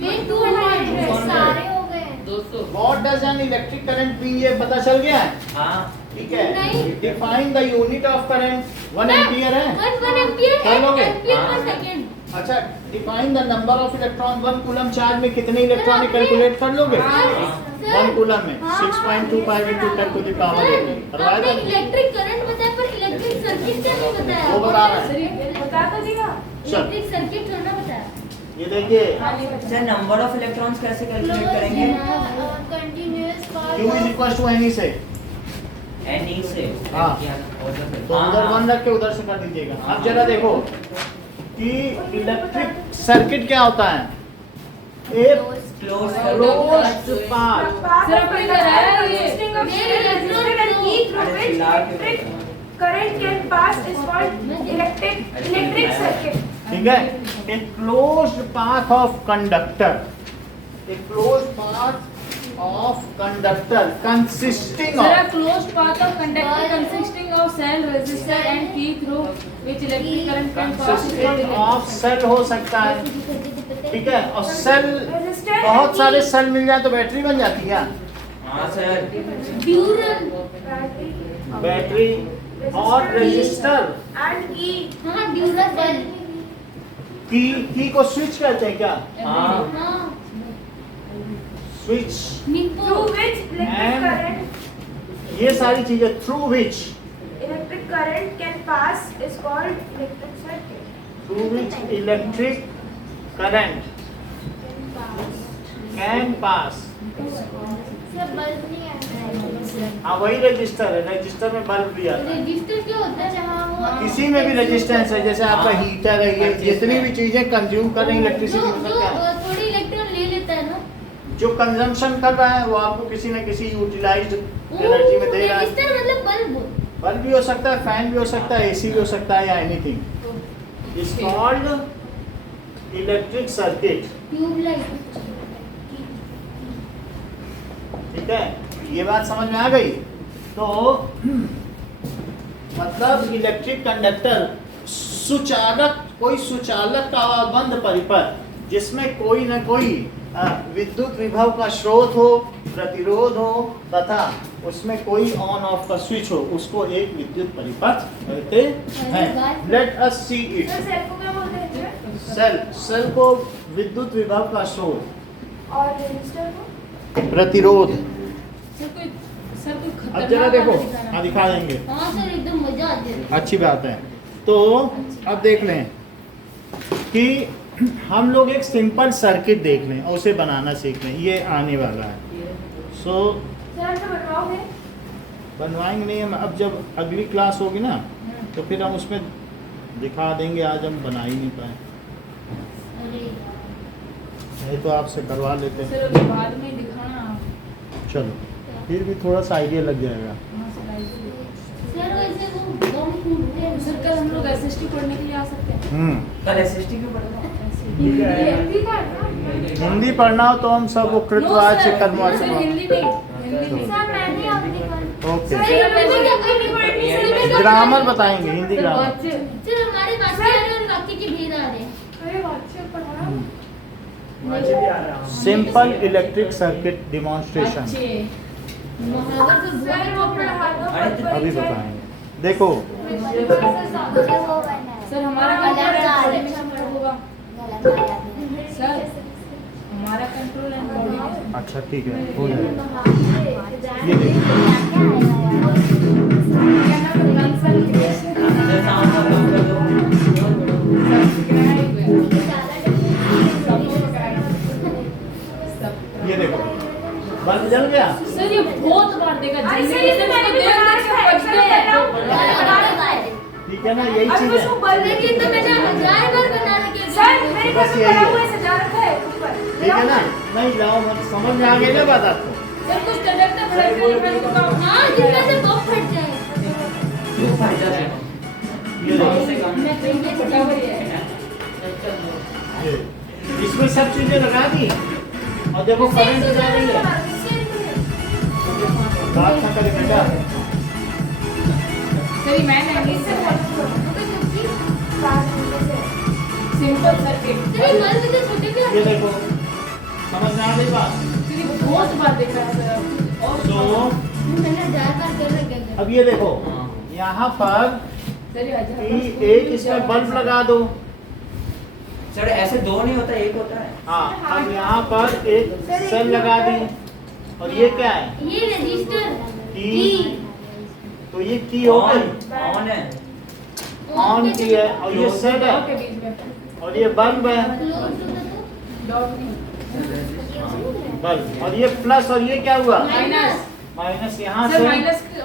ये 200 सारे हो गए 200 what does an electric current mean? ये पता चल गया है? हाँ ठीक है। नहीं। Define the unit of current 1 ampere है। 1 एम्पियर कर लोगे? Ampere per second. अच्छा define the number of electron 1 coulomb charge में कितने इलेक्ट्रॉन कैलकुलेट कर लोगे? 1 कूलम में 6.25 into 10 to the power 18 करवाया आपने था? इलेक्ट्रिक करंट बताया पर इलेक्ट्रिक सर्किट क्या नहीं बताया? वो बता रहा है। बता तो दिया इलेक्ट्रिक सर्किट थोड़ा बताया। ये देखिए सर नंबर ऑफ इलेक्ट्रॉन्स कैसे कैलकुलेट करेंगे? Continuous Q is equal to NE से NE से। हाँ। तो उधर 1 रख के उधर से कर दीजिएगा। अब जरा देखो कि इलेक्ट्रिक सर्किट क्या होता है? एक क्लोज क्लोज्ड पाथ। सर आपने कराया ये। current can pass is called electric circuit. ठीक है? A closed path of conductor, a closed path of conductor consisting Sir, a of closed path of conductor consisting of cell, resistor and key through which electric current can pass. Consisting of cell हो सकता है। ठीक है? और cell Resistor बहुत सारे cell मिल जाए तो बैटरी बन जाती है। हाँ सर। ड्यूरल बैटरी और रेजिस्टर and key. हाँ ड्यूरल की को स्विच कहते हैं क्या? हाँ। हाँ switch Nippon Through which electric And- current ये सारी चीजें through which electric current can pass is called electric circuit. through which electric current can pass. Sir bulb नहीं आता हाँ वही रजिस्टर है, रजिस्टर में बल्ब भी आता है। रजिस्टर क्या होता है जहाँ वो किसी में भी रेजिस्टेंस है, जैसे आपका हीटर है, ये जितनी भी चीजें कंज्यूम कर रही इलेक्ट्रिसिटी जो मतलब क्या है, थोड़ी इलेक्ट्रॉन ले लेता है ना, जो कंजम्पशन कर रहा है वो आपको किसी न किसी यूटिलाइज्ड एनर्जी में दे रहा है। रजिस्टर मतलब बल्ब। बल्ब भी हो सकता है, फैन भी हो सकता है, एसी भी हो सकता है, या anything is called electric circuit. Tube light. ठीक है, ये बात समझ में आ गई। तो मतलब इलेक्ट्रिक कंडक्टर सुचालक, कोई सुचालक का बंद परिपथ जिसमें कोई न कोई विद्युत विभव का स्रोत हो, प्रतिरोध हो तथा उसमें कोई ऑन ऑफ का स्विच हो, उसको एक विद्युत परिपथ कहते हैं। Let us see it. Sir cell को क्या बोलते हैं? सेल को विद्युत विभव का स्रोत और रजिस्टर को? प्रतिरोध। सर कोई अब जरा देखो, हाँ दिखा देंगे। हाँ सर एकदम मजा आती है। अच्छी बात है। तो अब देख लें कि हम लोग एक सिंपल सर्किट देख लें और उसे बनाना सीख लें, ये आने वाला है। सो सर तो बनवाओगे? बनवाएंगे नहीं हम, अब जब अगली क्लास होगी ना तो फिर हम उसमें दिखा देंगे, आज हम बना ही नहीं पाए, अरे नहीं तो आपसे करवा लेते। सर अभी बाद में दिखाना आप। चलो फिर भी थोड़ा सा आइडिया लग जाएगा। सर वैसे वो बम फूटते हैं। सर कल हम लोग एसएसटी पढ़ने के लिए आ सकते हैं। कल एसएसटी क्यों पढ़ना? हिंदी का है ना? हिंदी पढ़ना हो तो हम सब वो कृतवाच्य कर्मवाच्य सर हिंदी नहीं, हिंदी नहीं। सर मैं भी अपनी कर ओके, सर ग्रामर बताएंगे, हिंदी ग्रामर। सर हमारे वाक्य आ रहे और वाक्य के भेद आ रहे हैं। अरे वाच्य पढ़ा। मुझे भी आ रहा है। सिंपल इलेक्ट्रिक सर्किट डिमॉन्स्ट्रेशन अच्छे। महावर तो सर वो पढ़ा दो। अभी बताएंगे। देखो मुझे वो बनना है। सर हमारा गलत कंट्रोल आ एंड रहा है। कोऑर्डिनेशन होगा। गलत आ रहा है। सर हमारा कंट्रोल एंड कोऑर्डिनेशन। अच्छा ठीक है, हो जाएगा। क्या ये देखो, सर साउंड का कम कर दो। ये देखो बल्ब जल गया। सर ये बहुत बार देखा अरे सर, जिंदगी ये से तो मैंने इसको देख भी देख के बचते हैं। ठीक है ना, यही अब चीज उसको है। बल्ले की तो मैंने 1000 बार बनाने के सर मेरे घर बस में यही पड़ा है। हुआ है, सजा रखा है ऊपर। ठीक है ना, नहीं लाओ मत, समझ में आ गई ना बात आपको। सर कुछ कंडक्टर फ्लैट हाँ जिसमें से बम फट जाए। क्यों फायदा है? ये कम देखो, से कम मैं कहीं फटाफट है। ये इसमें सब चीजें लगा दी और देखो करंट जा रही है। बात ना करे बेटा। सर मैं नहीं सिंपल सर्किट। सर ये बल्ब इतने छोटे भी ये देखो, समझ में आ गई बात। सर ये बहुत बार देखा है सर। और तो मैंने 1000 बार कर रखा है। अब ये देखो, यहाँ पर सर ये हजार कि एक इसमें बल्ब लगा दो। सर ऐसे दो नहीं होता, एक होता है। हाँ, अब यहाँ पर एक सेल लगा दी और ये क्या है, ये रजिस्टर की। तो ये की हो ऑन गई, ऑन है। ऑन की है, और ये सेट के है बीच में और ये बल्ब है, क्लोज होता तो डॉट नहीं। बल्ब। और ये प्लस और ये क्या हुआ, माइनस। माइनस यहाँ सर से।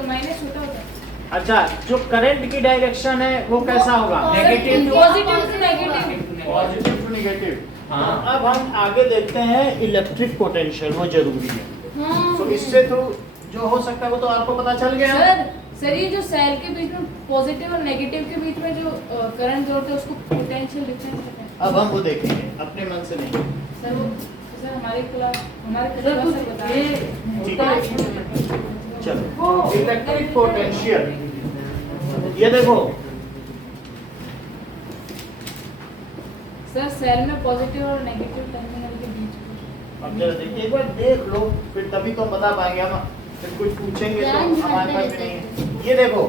माइनस छोटा होता है। अच्छा, जो करंट की डायरेक्शन है वो कैसा होगा, negative to positive to negative. Positive to negative. हाँ। अब हम आगे देखते हैं इलेक्ट्रिक पोटेंशियल, वो जरूरी है। हाँ तो इससे तो जो हो सकता है वो तो आपको पता चल गया। सर ये जो सेल के बीच में पॉजिटिव और नेगेटिव के बीच में जो करंट जोड़ते हैं उसको पोटेंशियल डिफरेंस कहते हैं। अब हम वो देखेंगे, अपने मन से नहीं। सर हमारे क्लास से बताइए। ठीक है, चलो इलेक्ट्रिक पोटेंशियल। ये देखो, सर सेल में पॉजिटिव और नेगेटिव टर्मिनल के बीच में। अब जरा देखिए, एक बार देख लो, फिर तभी तो बता पाएंगे हम। फिर कुछ पूछेंगे तो हमारे पास भी नहीं है। ये देखो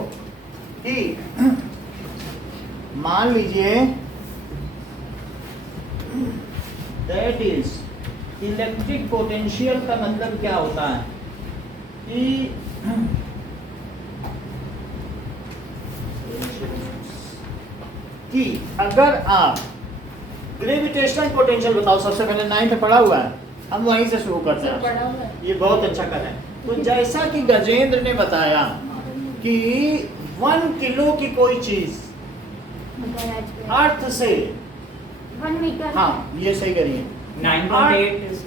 कि मान लीजिए दैट इज इलेक्ट्रिक पोटेंशियल का मतलब क्या होता है कि कि अगर आप ग्रेविटेशनल पोटेंशियल बताओ, सबसे पहले 9th में पढ़ा हुआ है, हम वहीं से शुरू करते सर हैं। पढ़ा हुआ है। ये बहुत अच्छा कर है। तो जैसा कि गजेंद्र ने बताया कि 1 किलो की कोई चीज अर्थ से, 1 मीटर। हाँ ये सही करिए, 9.8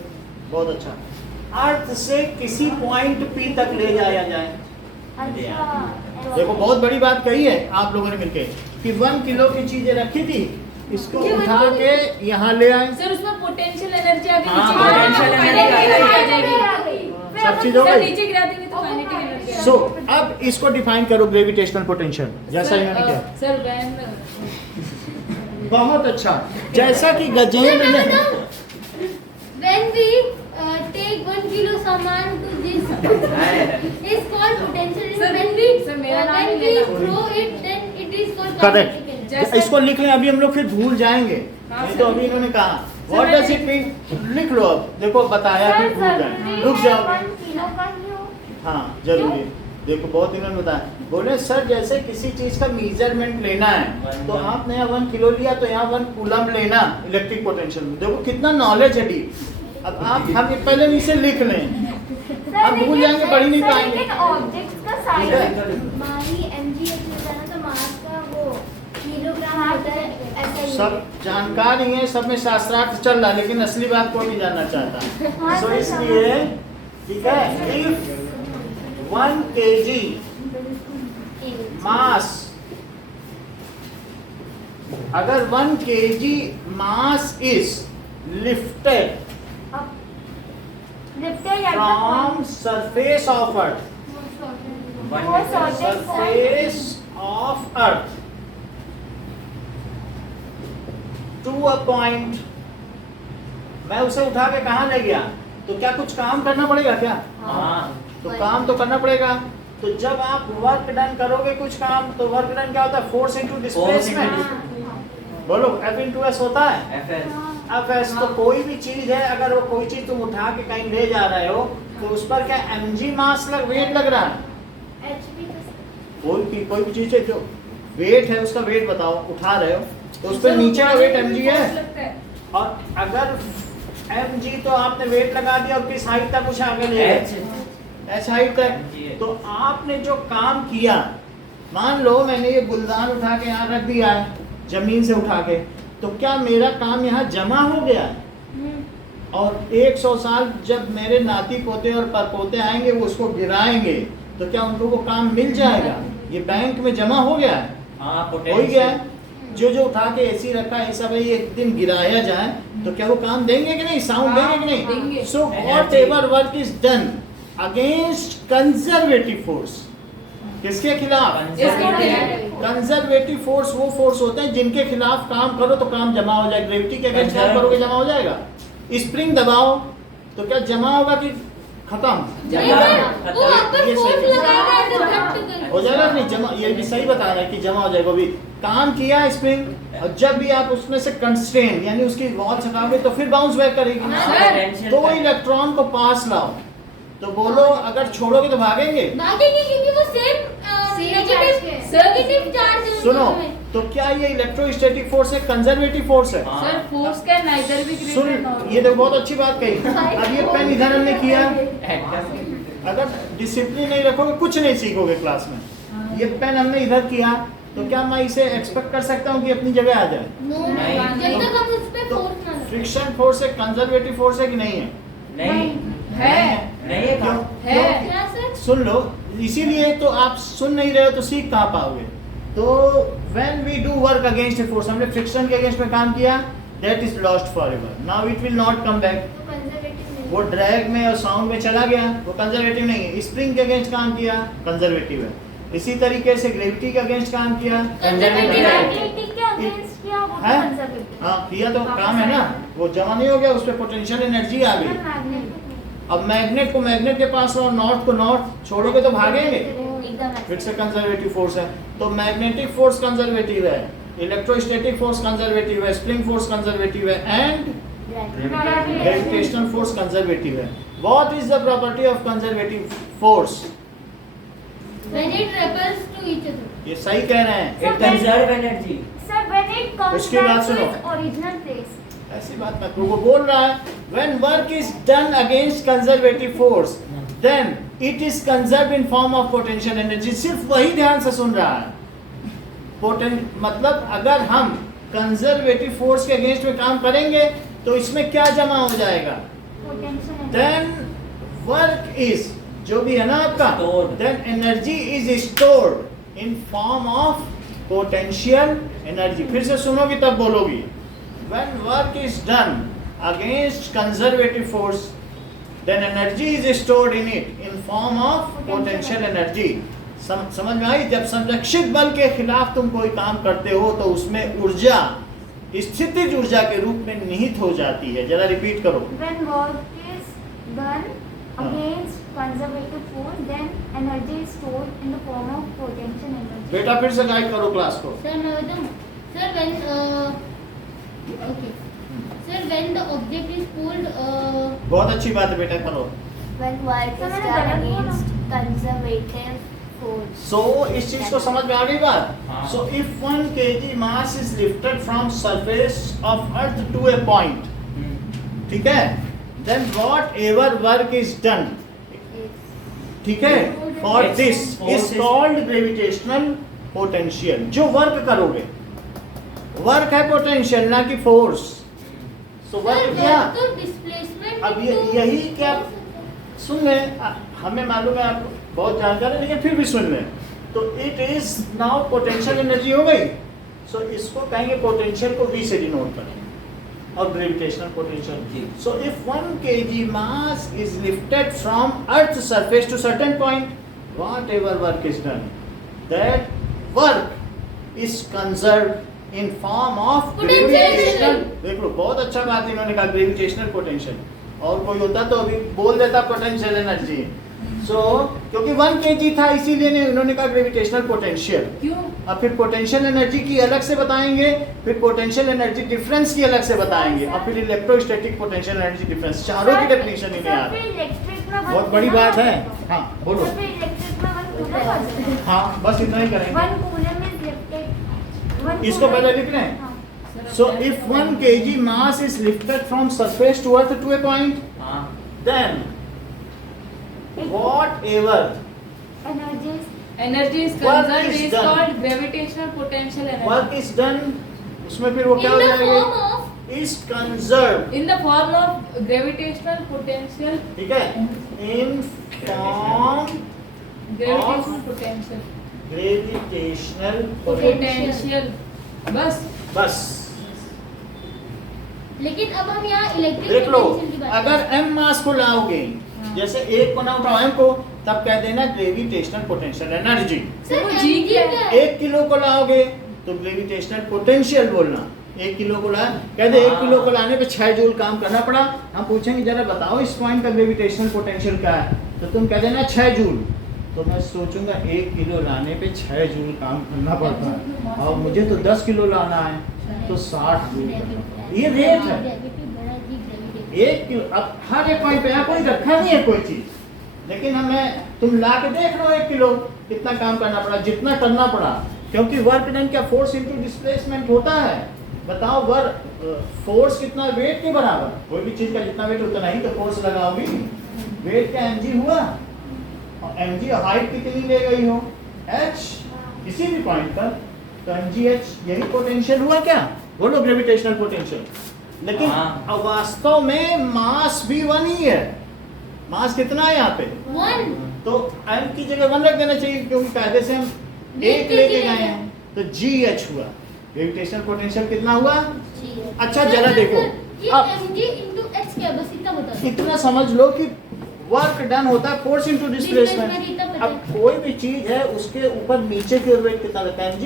बहुत अच्छा, अर्थ से किसी पॉइंट P तक ले जाया जाए। अच्छा देखो बहुत बड़ी बात कही है आप लोगों ने मिलके कि 1 किलो की चीजें रखी थी, इसको उठा के यहाँ ले आए, सर उसमें पोटेंशियल एनर्जी आ गई, हाँ, नीचे गिरा potential देंगे, energy kinetic आ energy गई। आ जाएगी। सब चीज हो सर गई। नीचे गिरा देंगे तो काइनेटिक एनर्जी आ सो जाएगी। अब इसको डिफाइन करो ग्रेविटेशनल पोटेंशियल, जैसा इन्होंने किया। सर वैन बहुत अच्छा, जैसा कि गजेंद्र ने When we take 1 kilo saman to this is called potential. Sir, When we sir, मेरा नाम when ही we लेना। throw it, then it is called correct, kinetic energy. जैसे- इसको लिख लें, अभी हम लोग फिर भूल जाएंगे। हाँ, नहीं सर। तो अभी इन्होंने कहा व्हाट मैंने- डज इट मीन, लिख लो अब, देखो बताया फिर भूल जाए, रुक जाओ। 1 किलो का ही हो। हाँ जरूरी, देखो बहुत इन्होंने बताया, बोले सर जैसे किसी चीज का मेजरमेंट लेना है तो आपने यहाँ 1 किलो लिया तो यहाँ 1 कूलम लेना इलेक्ट्रिक पोटेंशियल में, देखो कितना नॉलेज है डीप। अब आप हम ये पहले इसे लिख लें, अब भूल जाएंगे, पढ़ ही नहीं पाएंगे। लेकिन ऑब्जेक्ट्स का ठीक साइज है? माही mg होता है ना, तो मास का वो किलोग्राम होता है, ऐसा ही सब जानकार ही है, सब में शास्त्रार्थ चल रहा है, लेकिन असली बात कोई नहीं जानना चाहता। हाँ, सो सर, इसलिए ठीक है, इफ 1 kg मास, अगर 1 kg mass is lifted lifted from surface of earth, surface of earth to a point, मैं उसे उठा के कहाँ ले गया, तो क्या कुछ काम करना पड़ेगा क्या? हाँ तो काम तो करना पड़ेगा। तो जब आप वर्क डन करोगे कुछ काम, तो वर्क डन क्या होता है? Force into displacement. बोलो F इनटू S होता है। FS तो कोई भी चीज है, अगर वो कोई चीज तुम उठा के कहीं ले जा रहे हो तो उस पर क्या mg मास वेट लग रहा है? कोई भी चीज है जो वेट है उसका वेट बताओ, उठा रहे हो तो उस पर नीचे का वेट mg है, और अगर mg तो आपने वेट लगा दिया और किस हाइट तक उसे आगे ले गए? h हाइट तक। तो आपने जो काम किया, मान लो मैंने ये गुलदान उठा के यहाँ रख दिया है जमीन से उठा के, तो क्या मेरा काम यहाँ जमा हो गया है? और 100 साल जब मेरे नाती पोते और परपोते आएंगे वो उसको गिराएंगे तो क्या उनको वो काम मिल जाएगा? ये बैंक में जमा हो गया है, हाँ हो गया है। जो उठा के ऐसी रखा है सब एक दिन गिराया जाए तो क्या वो काम देंगे कि नहीं? साउंड देंगे कि नहीं? देंगे। So what ever work is done against conservative force, किसके खिलाफ? कंजर्वेटिव फोर्स वो फोर्स होते हैं जिनके खिलाफ काम करो तो काम जमा हो जाए। ग्रेविटी के अगेंस्ट काम करोगे जमा हो जाएगा। स्प्रिंग दबाओ तो क्या जमा होगा कि खत्म? वो ऊपर ये फोर्स सही लगाएगा ऐसे घट हो जाएगा नहीं जमा? ये भी सही बता रहा है कि जमा हो जाएगा। अभी काम किया स्प्रिंग, और जब भी आप उसमें से कंस्ट्रेन यानी उसकी वॉल्स हटाओगे तो फिर बाउंस बैक करेगी। तो इलेक्ट्रॉन को पास लाओ, तो बोलो अगर छोड़ोगे तो भागेंगे? भागेंगे क्योंकि वो सेम नेगेटिव चार्ज है सुनो, उसमें। तो क्या ये इलेक्ट्रोस्टैटिक फोर्स है, कंजर्वेटिव फोर्स है? सर फोर्स का नाइदर भी सुन, ये तो बहुत अच्छी बात कही। अब ये पेन इधर हमने किया, अगर डिसिप्लिन नहीं रखोगे कुछ नहीं सीखोगे क्लास में। ये पेन हमने इधर किया तो क्या मैं इसे एक्सपेक्ट कर सकता हूँ कि अपनी जगह आ जाए? नो, जब तक हम उस पे तो फोर्स ना लगाएं। फ्रिक्शन फोर्स एक कंजर्वेटिव फोर्स है कि नहीं है? नहीं है नहीं है क्यों? है। क्या सर? सुन लो, इसीलिए तो आप सुन नहीं रहे हो तो सीख कहाँ पाओगे? तो when we do work against a force, हमने फ्रिक्शन के अगेंस्ट में काम किया, that is lost forever, now it will not come back. तो कंजर्वेटिव नहीं। वो ड्रैग में और साउंड में चला गया, वो कंजर्वेटिव नहीं है। स्प्रिंग के अगेंस्ट काम किया, कंजर्वेटिव है। इसी तरीके से ग्रेविटी के अगेंस्ट काम किया, कंजर्वेटिव है। ग्रेविटी के अगेंस्ट किया वो है? कंजर्वेटिव। हाँ किया तो काम है ना, वो जमा नहीं हो गया, उस पर पोटेंशियल एनर्जी आ गई। मैग्नेट अब मैग्नेट को मैग्नेट के पास और नॉर्थ को नॉर्थ छोड़ोगे तो भागेंगे, एकदम फिर से कंजर्वेटिव फोर्स है। तो मैग्नेटिक फोर्स कंजर्वेटिव है, इलेक्ट्रोस्टैटिक फोर्स कंजर्वेटिव है, स्प्रिंग फोर्स कंजर्वेटिव है, एंड ग्रेविटेशनल फोर्स कंजर्वेटिव है। What is the property of conservative force? When it repels to each other. ये सही कह रहे हैं। It conserve energy. Sir, when it comes उसकी back बात to सुनो। its original place. ऐसी बात मत करो, वो बोल रहा है when work is done against conservative force then it is conserved in form of potential energy। सिर्फ वही ध्यान से सुन रहा है। मतलब अगर हम कंजर्वेटिव फोर्स के अगेंस्ट में काम करेंगे तो इसमें क्या जमा हो जाएगा? Potential energy. Then work is, जो भी है ना आपका, Stored. Then energy is stored in form of potential energy. फिर से सुनोगी तब बोलोगी। When work is done against conservative force then energy is stored in it in form of potential energy. समझ में आई? जब संरक्षित बल के खिलाफ तुम कोई काम करते हो तो उसमें ऊर्जा स्थितिज ऊर्जा के रूप में निहित हो जाती है। जरा रिपीट करो। When work is done against conservative force, then energy is stored in the form of potential energy. बेटा फिर से गाइड करो क्लास को। सर मैं बताऊं, sir when okay, sir when the object is pulled बहुत अच्छी बात है बेटा, करो। When work is done against conservative force. सो इस चीज को समझ में आ गई बात? हाँ। So if 1 kg mass is lifted from surface of earth to a point, ठीक है, then whatever work is done, ठीक है, for this is called gravitational potential. जो वर्क करोगे, वर्क है पोटेंशियल ना कि फोर्स। सो वर्क क्या? तो डिस्प्लेसमेंट अब यही क्या, सुन ले, हमें मालूम है आप बहुत जानकार है लेकिन फिर भी सुन लें। तो it is now potential energy हो गई। सो इसको कहेंगे, पोटेंशियल को V से डिनोट करें और gravitational potential. So if 1 kg mass is lifted from earth surface to certain point, whatever work is done, that work is conserved in form of gravitational. देख लो, बहुत अच्छा बात इन्होंने कहा, ग्रेविटेशनल पोटेंशियल। और कोई होता तो अभी बोल देता पोटेंशियल एनर्जी। सो क्योंकि 1 kg था इसीलिए इन्होंने कहा ग्रेविटेशनल पोटेंशियल। क्यों? अब फिर पोटेंशियल एनर्जी की अलग से बताएंगे, फिर पोटेंशियल एनर्जी डिफरेंस की अलग से बताएंगे, और फिर इलेक्ट्रोस्टैटिक पोटेंशियल एनर्जी डिफरेंस। चारों की डेफिनेशन इन्हें याद है। इलेक्ट्रिक में बहुत बड़ी बात है। हाँ बोलो। इलेक्ट्रिक में 1 कूलम हाँ बस इतना ही करेंगे। 1 कूलम इज लिफ्टेड। इसको पहले लिख रहे हैं। So if 1 kg mass is lifted from surface to earth to a point, हाँ। then whatever Energy is Work conserved is is done. called gravitational potential energy. work is done, उसमें फिर वो क्या in हो the form जाएगा? of Is conserved, In the form of gravitational potential. ठीक है, in form Gravitational potential. gravitational Potential. बस. लेकिन अब हम यहाँ इलेक्ट्रिक देख लो, पोटेंशियल की बात अगर m मास को लाओगे, जैसे एक को ना उठाओ m को, तब कह देना ग्रेविटेशनल पोटेंशियल एनर्जी। सर वो mg जी क्या क्या है? 1 किलो को लाओगे तो ग्रेविटेशनल पोटेंशियल बोलना। 1 किलो को ला, कहते 1 किलो को लाने पे 6 जूल काम करना पड़ा। हम पूछेंगे जरा बताओ इस पॉइंट का ग्रेविटेशनल पोटेंशियल क्या है, तो तुम कह देना 6 जूल। तो मैं सोचूंगा 1 किलो लाने पे 6 जूल काम करना पड़ता है, और मुझे तो 10 किलो लाना है तो 60 जूल। ये रेट है। 1 किलो, अब हर एक पॉइंट पे यहाँ कोई रखा नहीं है कोई चीज, लेकिन हमें तुम ला के देख लो 1 किलो कितना काम करना पड़ा, जितना करना पड़ा, क्योंकि वर्क डन क्या फोर्स इनटू डिस्प्लेसमेंट होता है। बताओ वर्क फोर्स कितना, वेट के बराबर, कोई भी चीज का जितना वेट उतना ही तो फोर्स लगाओगी। वेट क्या mg हुआ, और mg हाइट कितनी ले गई हो h किसी भी पॉइंट पर, तो mg h यही पोटेंशियल हुआ क्या, बोलो ग्रेविटेशनल पोटेंशियल। लेकिन हाँ। अब वास्तव में मास भी 1 ही है। मास कितना है यहाँ पे, 1 तो m की जगह 1 रख देना चाहिए, क्योंकि कायदे से हम 1 लेके गए हैं, तो gh हुआ। ग्रेविटेशनल पोटेंशियल कितना हुआ? अच्छा जरा देखो, ये अब mg into h क्या, बस इतना बता दो। इतना समझ लो कि वर्क डन होता है फोर्स इनटू Displacement डिस्प्लेसमेंट। इतना पता अब कोई भी चीज है उसके ऊपर नीचे की ओर वेट कितना लगता है mg,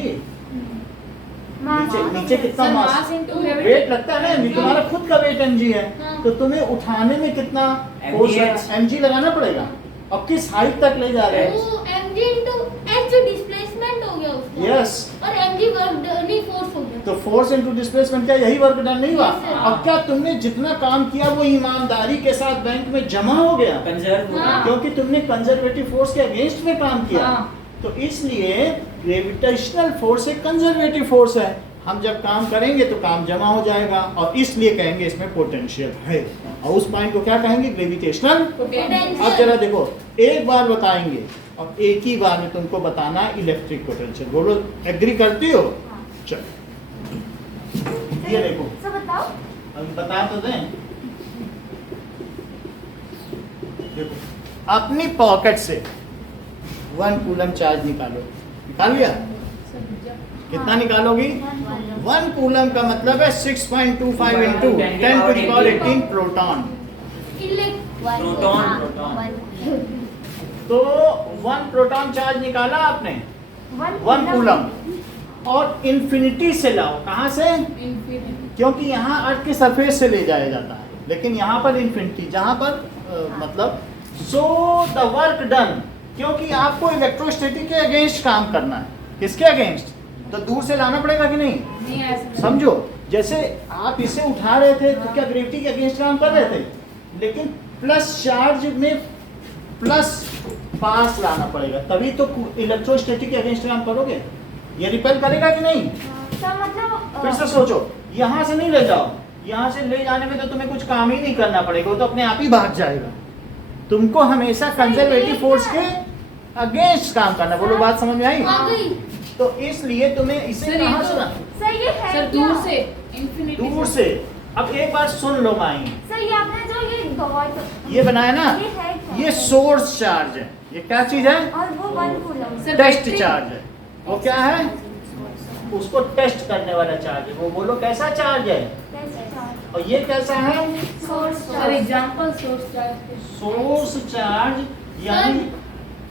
नीचे कितना Sir, मास mass into gravity. वेट लगता है ना, mg तुम्हारा खुद का वेट mg है, हाँ। तो तुम्हें उठाने में कितना फोर्स MGH mg लगाना पड़ेगा, और किस हाइट तक ले जा रहे हैं। वो mg into h डिस्प्लेसमेंट हो गया उसका। यस, और mg वर्क नहीं फोर्स हो गया। तो फोर्स इनटू डिस्प्लेसमेंट क्या यही वर्क डन नहीं हुआ? Yes, sir. अब क्या तुमने जितना काम किया वो ईमानदारी के साथ बैंक में जमा हो गया, कंजर्व हो हाँ। गया। क्योंकि तुमने कंजर्वेटिव फोर्स के अगेंस्ट में काम किया। हाँ। तो इसलिए ग्रेविटेशनल फोर्स एक कंजर्वेटिव फोर्स है। हम जब काम करेंगे तो काम जमा हो जाएगा, और इसलिए कहेंगे इसमें पोटेंशियल है, और उस पॉइंट को क्या कहेंगे? ग्रेविटेशनल। अब जरा देखो, एक बार बताएंगे और एक ही बार में तुमको बताना इलेक्ट्रिक पोटेंशियल। बोलो, एग्री करती हो? चलो ये देखो, सर बताओ। अब बता तो दें। देखो, अपनी पॉकेट से 1 कूलम चार्ज निकालो। निकाल लिया? कितना निकालोगी? 1 कूलम का मतलब है 6.25 into 10 to the power 18 proton. तो 1 प्रोटॉन चार्ज निकाला आपने, 1 कूलम, और इन्फिनिटी से लाओ। कहाँ से? क्योंकि यहाँ अर्थ के सरफेस से ले जाया जाता है, लेकिन यहाँ पर इन्फिनिटी, जहाँ पर मतलब सो द वर्क डन, क्योंकि आपको इलेक्ट्रोस्टैटिक के अगेंस्ट काम करना है। किसके अगेंस्ट? तो दूर से लाना पड़ेगा कि नहीं? समझो, जैसे आप इसे उठा रहे थे तो क्या ग्रेविटी के अगेंस्ट काम कर रहे थे, लेकिन प्लस चार्ज में प्लस पास लाना पड़ेगा, तभी तो इलेक्ट्रोस्टैटिक के अगेंस्ट काम करोगे। ये रिपेल करेगा कि नहीं? सर मतलब फिर से सोचो, यहाँ से नहीं ले जाओ, यहाँ से ले जाने में तो तुम्हें कुछ काम ही नहीं करना पड़ेगा, वो तो अपने आप ही भाग जाएगा। तुमको हमेशा कंजर्वेटिव फोर्स के अगेंस्ट काम करना। बोलो, बात समझ में आई? तो इसलिए तुम्हें इसे कहाँ से लाना? सर ये है सर क्या? दूर से, इन्फिनिटी दूर से। अब एक बार सुन लो माई, सर ये आपने जो ये डॉट ये बनाया ना, ये है क्या? ये सोर्स चार्ज है। ये क्या चीज है? और वो 1 coulomb. Sir test battery. Charge है। वो क्या है? उसको टेस्ट करने वाला चार्ज है। वो बोलो कैसा चार्ज है? और ये कैसा है? Source sir example source charge. Source charge, यानी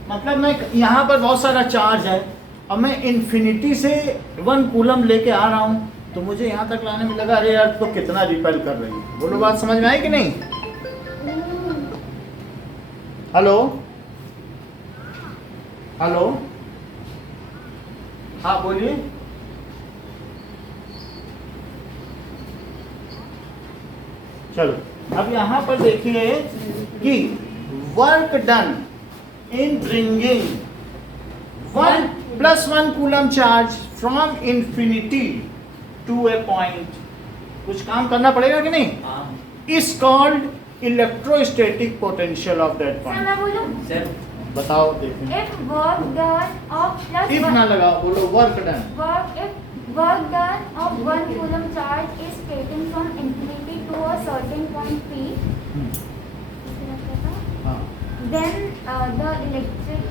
मतलब मैं यहाँ पर बहुत सारा चार्ज है, अब मैं इन्फिनिटी से 1 कूलम लेके आ रहा हूँ, तो मुझे यहाँ तक लाने में लगा, अरे यार तो कितना रिपेल कर रही है। बोलो, बात समझ में आई कि नहीं? हेलो हेलो, हाँ बोलिए। चलो, अब यहाँ पर देखिए कि work done in bringing 1 + 1 coulomb charge from infinity to a point, कुछ काम करना पड़ेगा कि नहीं? Is called electrostatic potential of that sir point. मैं बोलूं? सर बताओ, देखिए। If work done of plus if one, ना लगाओ, बोलो work done. if work done of 1 coulomb charge is taken from infinity to a certain point P, हाँ, then the electric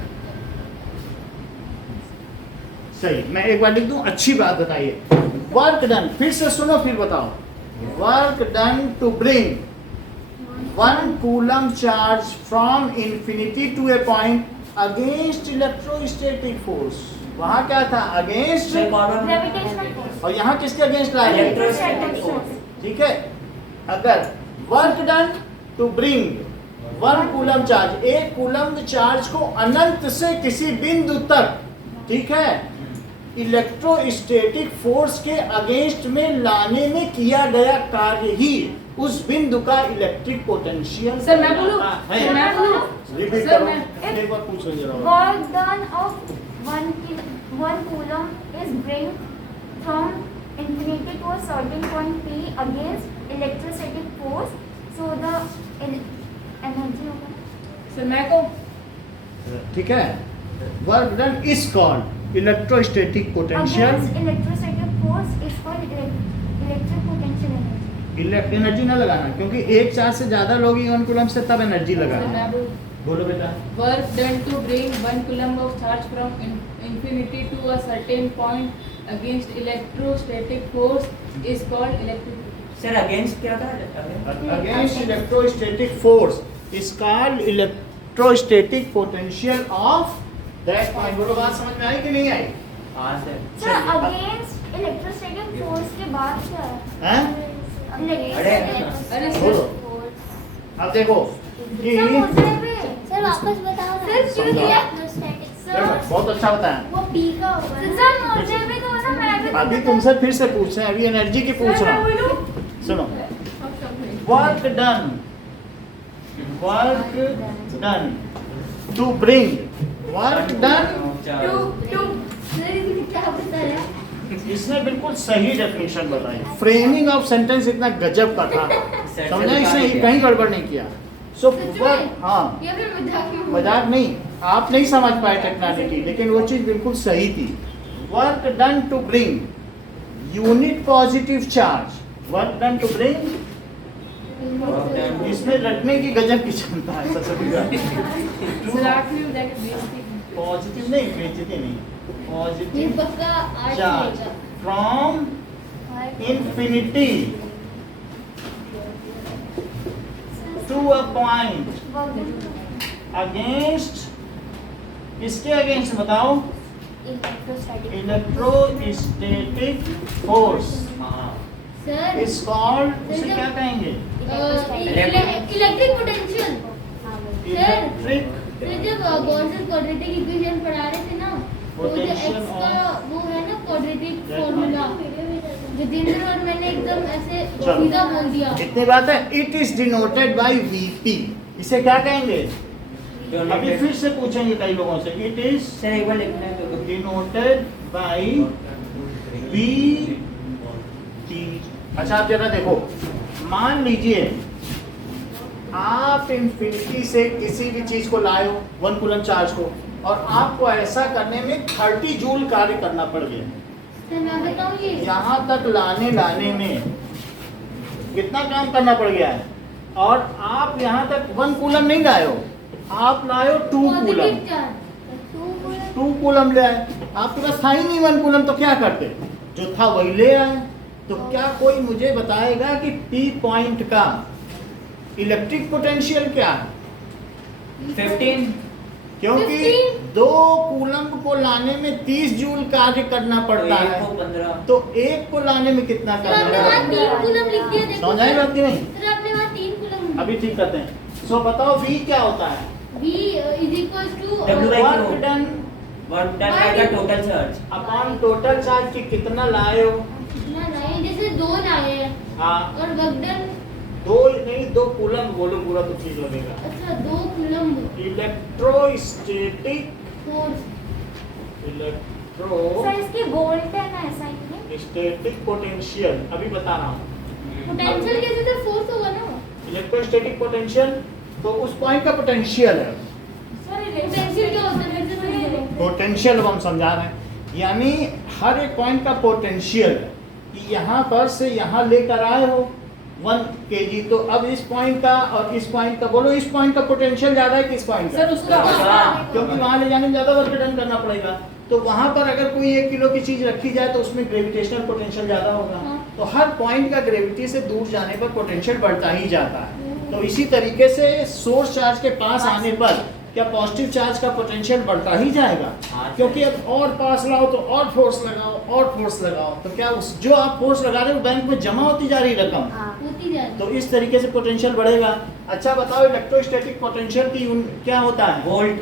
सही। मैं एक बार लिख दूं, अच्छी बात बताइए। वर्क डन, फिर से सुनो फिर बताओ। Work done to bring 1 coulomb charge from infinity to a point against electrostatic force. वहां क्या था? अगेंस्ट। gravitational force, और यहाँ किसके अगेंस्ट लाए? electrostatic force, ठीक है। अगर work done to bring 1 coulomb charge, 1 coulomb charge को अनंत से किसी बिंदु तक, ठीक है, इलेक्ट्रोस्टैटिक फोर्स के अगेंस्ट में लाने में किया गया कार्य ही उस बिंदु का इलेक्ट्रिक पोटेंशियल। सर मैं बोलूं? सर मैं बोलूं? रिपीट सर, करो, मैं- एक बार पूछ लीजिए। work done of 1 coulomb is bring from infinity to a certain point P against electrostatic force, so the energy होगा। सर मैं को ठीक है, work done is called electrostatic potential. Against electrostatic force is called electric potential energy. Energy ना लगाना, क्योंकि एक charge से ज्यादा लोग 1 कूलम से तब एनर्जी सर लगाना। मैं बोलूं? बोलो बेटा। Work done to bring 1 coulomb of charge from infinity to a certain point against electrostatic force is called electric. Sir against क्या था? Against electrostatic force is called electrostatic potential of that point. बोलो, बात समझ में आई कि नहीं आई? हाँ sir. Sir against electrostatic force के बाद क्या है? हैं? अरे बोलो। सर अब देखो कि वापस बताओ ना। सर क्यों दिया? देखो, बहुत अच्छा बताया। वो पी का होगा ना। सर मुझे भी तो ना, मैं भी अभी तुमसे फिर से पूछ रहे हैं, अभी एनर्जी की पूछ रहा हूँ। सुनो, work done to bring, work done charge. Sir इसने क्या बताया? इसने बिल्कुल सही डेफिनेशन बताई। फ्रेमिंग ऑफ सेंटेंस इतना गजब का था, समझा? इसने कहीं गड़बड़ नहीं किया। सो हाँ, या फिर मजाक में? मजाक नहीं, आप नहीं समझ पाए टेक्नोलॉजी, लेकिन वो चीज बिल्कुल सही थी। Work done to bring unit positive charge, work done to bring, इसमें रटने की गजब की क्षमता है सभी का। सर आखिरी में जाके बेइज्जती की। पॉजिटिव नहीं, बेइज्जती नहीं, ये पॉजिटिव पक्का आर्ट चार्ज रहेगा। From infinity to a point against, किसके अगेंस्ट बताओ? Electrostatic force sir is called, उसे क्या कहेंगे? Electric potential. इलेक्ट्रिक सर जब गॉसेस क्वाड्रेटिक इक्वेशन पढ़ा रहे थे ना, तो जो Potential x का वो है ना क्वाड्रेटिक फॉर्मूला, जितेंद्र और मैंने एकदम ऐसे चलो। सीधा बोल दिया। इतनी बात है। It is denoted by VP, इसे क्या कहेंगे? अभी फिर से पूछेंगे कई लोगों से। इट इज सर एक बार लिखना है तो डिनोटेड बाय वी टी। अच्छा आप जरा देखो, मान लीजिए आप इंफिनिटी से किसी भी चीज को लाए हो, 1 कूलम चार्ज को, और आपको ऐसा करने में 30 जूल कार्य करना पड़ गया। सर मैं बताऊं ये यहाँ तक लाने में कितना काम करना पड़ गया है, और आप यहाँ तक 1 कूलम नहीं लाए हो, आप लाए हो 2 कूलम। पॉजिटिव चार्ज 2 कूलम ले आए, आपके पास था ही नहीं 1 कूलम, तो क्या करते? जो था वही ले आए। तो क्या कोई मुझे बताएगा कि पी पॉइंट का इलेक्ट्रिक पोटेंशियल क्या है? 15 क्योंकि 2 कूलम को लाने में 30 जूल कार्य करना पड़ता है, 15 तो 1 को लाने में कितना सर आपने करना वहाँ 3 कूलम लिख दिया, देखो समझ आई बात की नहीं? सर आपने वहाँ 3 कूलम। अभी ठीक करते हैं। सो बताओ V क्या होता है? V is equal to W by work Q। Done work done by the total charge. Upon total charge की कितना लाए हो? कितना नहीं, जैसे 2 लाए हैं हाँ, और वर्क डन 2 नहीं, 2 कूलम बोलो पूरा तो ठीक लगेगा। अच्छा 2 coulomb electrostatic force. Electro sir इसकी वोल्ट है ना, ऐसा ही है। स्टैटिक पोटेंशियल, अभी बता रहा हूँ। पोटेंशियल कैसे सर? फोर्स होगा ना। इलेक्ट्रोस्टैटिक पोटेंशियल तो उस पॉइंट का पोटेंशियल है। पोटेंशियल क्या होता है? फिर से समझाओ। पोटेंशियल हम समझा रहे हैं, यानी हर एक पॉइंट का पोटेंशियल कि यहाँ पर से यहाँ लेकर आए हो 1 kg, तो अब इस पॉइंट का और इस पॉइंट का बोलो, इस पॉइंट का पोटेंशियल ज्यादा है कि इस पॉइंट का? सर उसका क्योंकि वहां ले जाने में ज्यादा वर्क डन करना पड़ेगा। तो वहां पर अगर कोई 1 किलो की चीज रखी जाए तो उसमें ग्रेविटेशनल पोटेंशियल ज्यादा होगा। हाँ। तो हर पॉइंट का ग्रेविटी से दूर जाने पर पोटेंशियल बढ़ता ही जाता है। तो इसी तरीके से सोर्स चार्ज के पास आने पर क्या पॉजिटिव चार्ज का पोटेंशियल बढ़ता ही जाएगा? क्योंकि अब और पास लाओ तो और फोर्स लगाओ, और फोर्स लगाओ, तो क्या उस जो आप फोर्स लगा रहे हो बैंक में जमा होती जा रही रकम, होती जाए तो इस तरीके से पोटेंशियल बढ़ेगा। अच्छा बताओ इलेक्ट्रोस्टैटिक पोटेंशियल की क्या होता है? Volt.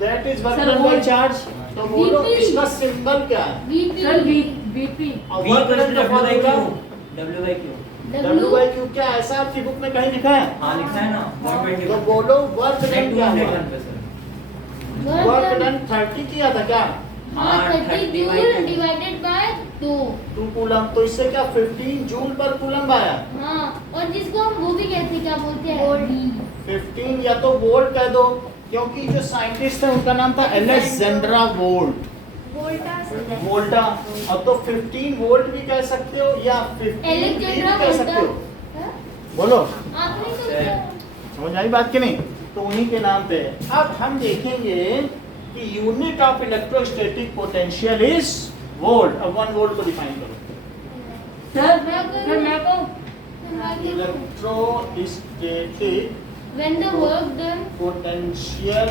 That is work Sir, done by volt. Charge. तो बोलो VP. इसका सिंबल क्या है? सर VP और V work equals done to का W by formula Q। W by Q। W by Q क्या ऐसा आपकी बुक में कहीं लिखा है? हाँ लिखा है ना 120। तो बोलो वर्क डन क्या हुआ? 201 पे सर। वर्क डन 30 किया था क्या? हाँ, 30 30 by joule 2। Divided by 2। 2 coulomb, तो इससे क्या 15 जूल पर कूलम आया? हाँ, और जिसको हम वो भी कहते हैं, क्या बोलते हैं? 15 या तो वोल्ट कह दो, क्योंकि जो साइंटिस्ट है उनका नाम था एलेक्जेंड्रा वोल्ट, वोल्टा। अब तो 15 वोल्ट भी कह सकते हो या 15 एलेक्जेंड्रा भी कह सकते हो। हाँ? बोलो, आपने सोचा? समझ आई बात की नहीं? तो उन्हीं के नाम पे है। अब हम देखेंगे कि unit of electrostatic potential is volt. अब 1 वोल्ट को डिफाइन करो। सर मैं मैं को electrostatic When the work done, potential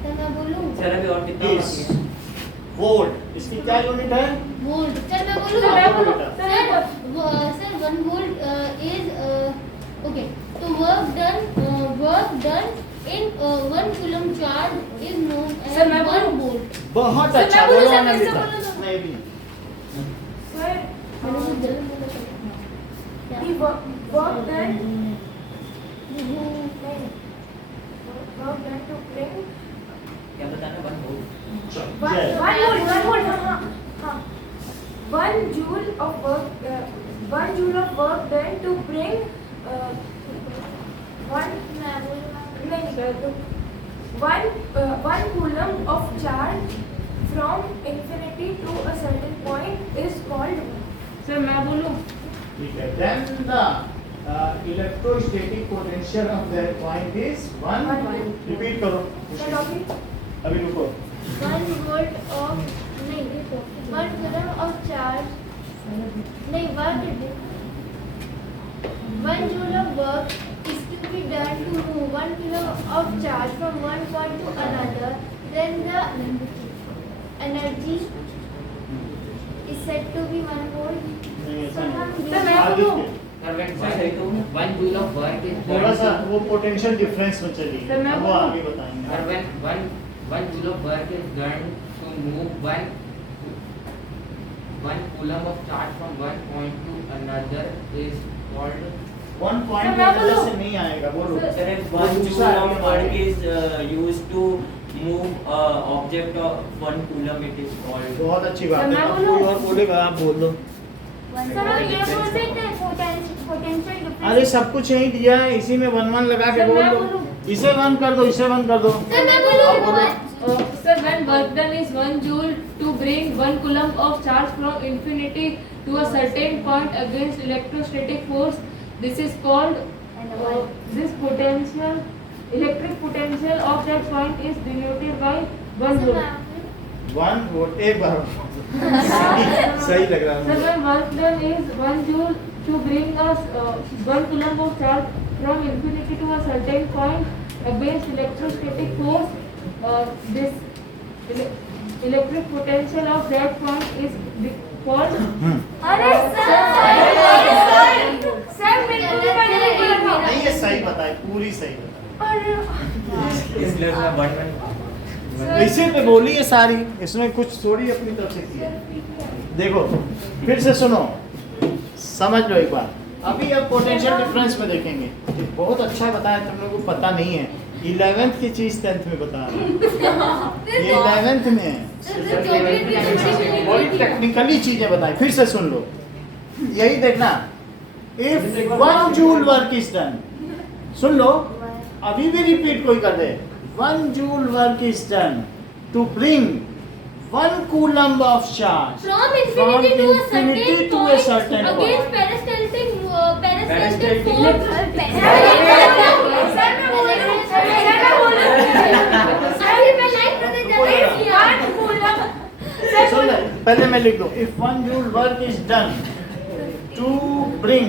तो मैं बोलूँ सर अभी और कितना इज बाकी है? वोल्ट। इसकी क्या यूनिट है? वोल्ट। सर मैं बोलूँ? सर, मैं बोलूँ? Sir 1 volt is okay. तो work done in 1 coulomb charge is known as sir, मैं 1 बोलूँ? volt। बहुत सर, अच्छा मैं बोलूँ, बोलो सर, आनंद फिर से बेटा। बोलो तो। नहीं भी Sir, मैंने कुछ गलत बोला था। क्या? the work done to bring क्या बताना 1 volt? One joule of work done to bring one coulomb of charge from infinity to a certain point is called. Sir मैं बोलूं? ठीक है. Then the electrostatic potential of that point is 1. Repeat करो. अभी रुको. 1 volt of नहीं 1 coulomb of charge नहीं work 1 joule of work is to be done to move 1 coulomb of charge from one point to another. Then the energy is said to be 1 volt. Sir मैं बोलूं? Sir, when 1 joule of work is थोड़ा सा done, वो potential difference में चलिए. Sir, मैं वो बोलूं? आगे बताएंगे. or when one joule of work is done to move one coulomb of charge from one point to another is called. 1 point sir, मैं में बोलूं? से नहीं आएगा. बोलो. Sir, if 1 joule of work is used to move object of 1 coulomb, it is called. बहुत अच्छी बात सर, है. मैं अब बोलूं? कोई और बोलेगा, आप बोल दो. सर आप ये बोलते थे पोटेंशियल अरे सब कुछ यही दिया है, इसी में 1 लगा के सर, बोल मैं दो. बोलूं? इसे 1 कर दो, इसे 1 कर दो. सर मैं बोलूं? Sir, when work done is 1 joule to bring 1 coulomb of charge from infinity to a certain point against electrostatic force, this is called this potential. Electric potential of that point is denoted by 1 volt. 1 volt. एक बार सही लग रहा है Sir, मुझे. when work done is 1 joule to bring us 1 coulomb of charge from infinity to a certain point against electrostatic force, this electric potential of that point is called. अरे sir मेरे को भी पता नहीं लगा. नहीं, ये सही बताए, पूरी सही बताए. इसलिए उसने 1 इसी पे बोली है सारी, इसमें कुछ थोड़ी अपनी तरफ से की है. देखो फिर से सुनो, समझ लो एक बार. अभी अब पोटेंशियल डिफरेंस में देखेंगे. बहुत अच्छा बताया, तुम लोगों को पता नहीं है. 11th की चीज 10th में बता रहा हूँ. ये 11th में है. बड़ी टेक्निकली चीजें बताई. फिर से सुन लो, यही देखना. If 1 joule work is done, सुन लो, अभी भी रिपीट कोई कर दे. 1 joule work is done to bring 1 coulomb of charge From infinity to a certain point point. against peristaltic force. अभी मैं लाइव करने जा रही हूँ. सुन ले, पहले मैं लिख दूं. If 1 joule work is done to bring,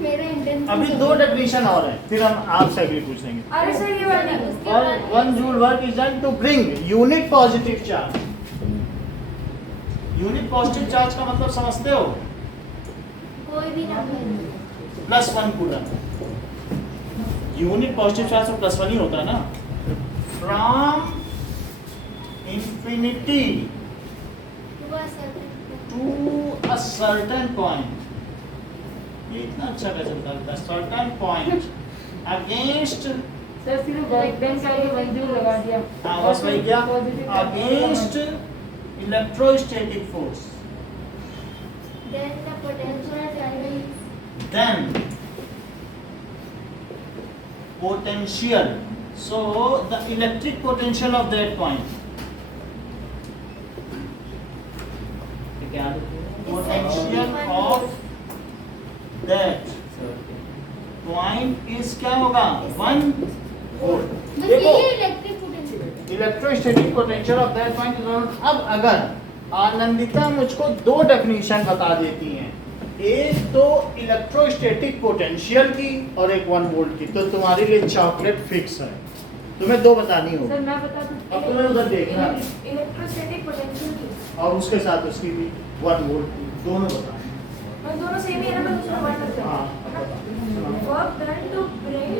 मेरा इंटेंशन अभी 2 डेफिनेशन और है, फिर हम आपसे अगली पूछेंगे. अरे सर ये वाली. और 1 joule work is done to bring unit positive charge. Unit positive charge का मतलब समझते हो? कोई भी number +1 coulomb. Unit positive charge तो +1 ही होता है ना. From infinity to a certain point. ये इतना अच्छा कैसे बता देता है? Certain point against. सर सिर्फ वर्क डन का ये 1 joule लगा दिया. हाँ बस वही क्या? Against electrostatic force. then the potential is Then potential, so the electric potential of that point. Potential of that point is क्या होगा? 1 volt. देखो, electric potential. Electrostatic potential of that point. अब अगर आनंदिता मुझको 2 डेफिनेशन बता देती हैं, एक तो इलेक्ट्रोस्टैटिक पोटेंशियल की और एक 1 वोल्ट की, तो तुम्हारे लिए चॉकलेट फिक्स है. तुम्हें 2 बतानी होगी. सर मैं बता दूं. अब तुम्हें उधर देखना है इलेक्ट्रोस्टैटिक पोटेंशियल की. और उसके साथ उसकी भी 1 वोल्ट की, दोनों बताना. मैं दोनों सेम ही है ना, मैं दूसरा वर्ड करता हाँ, हूँ. Work done to bring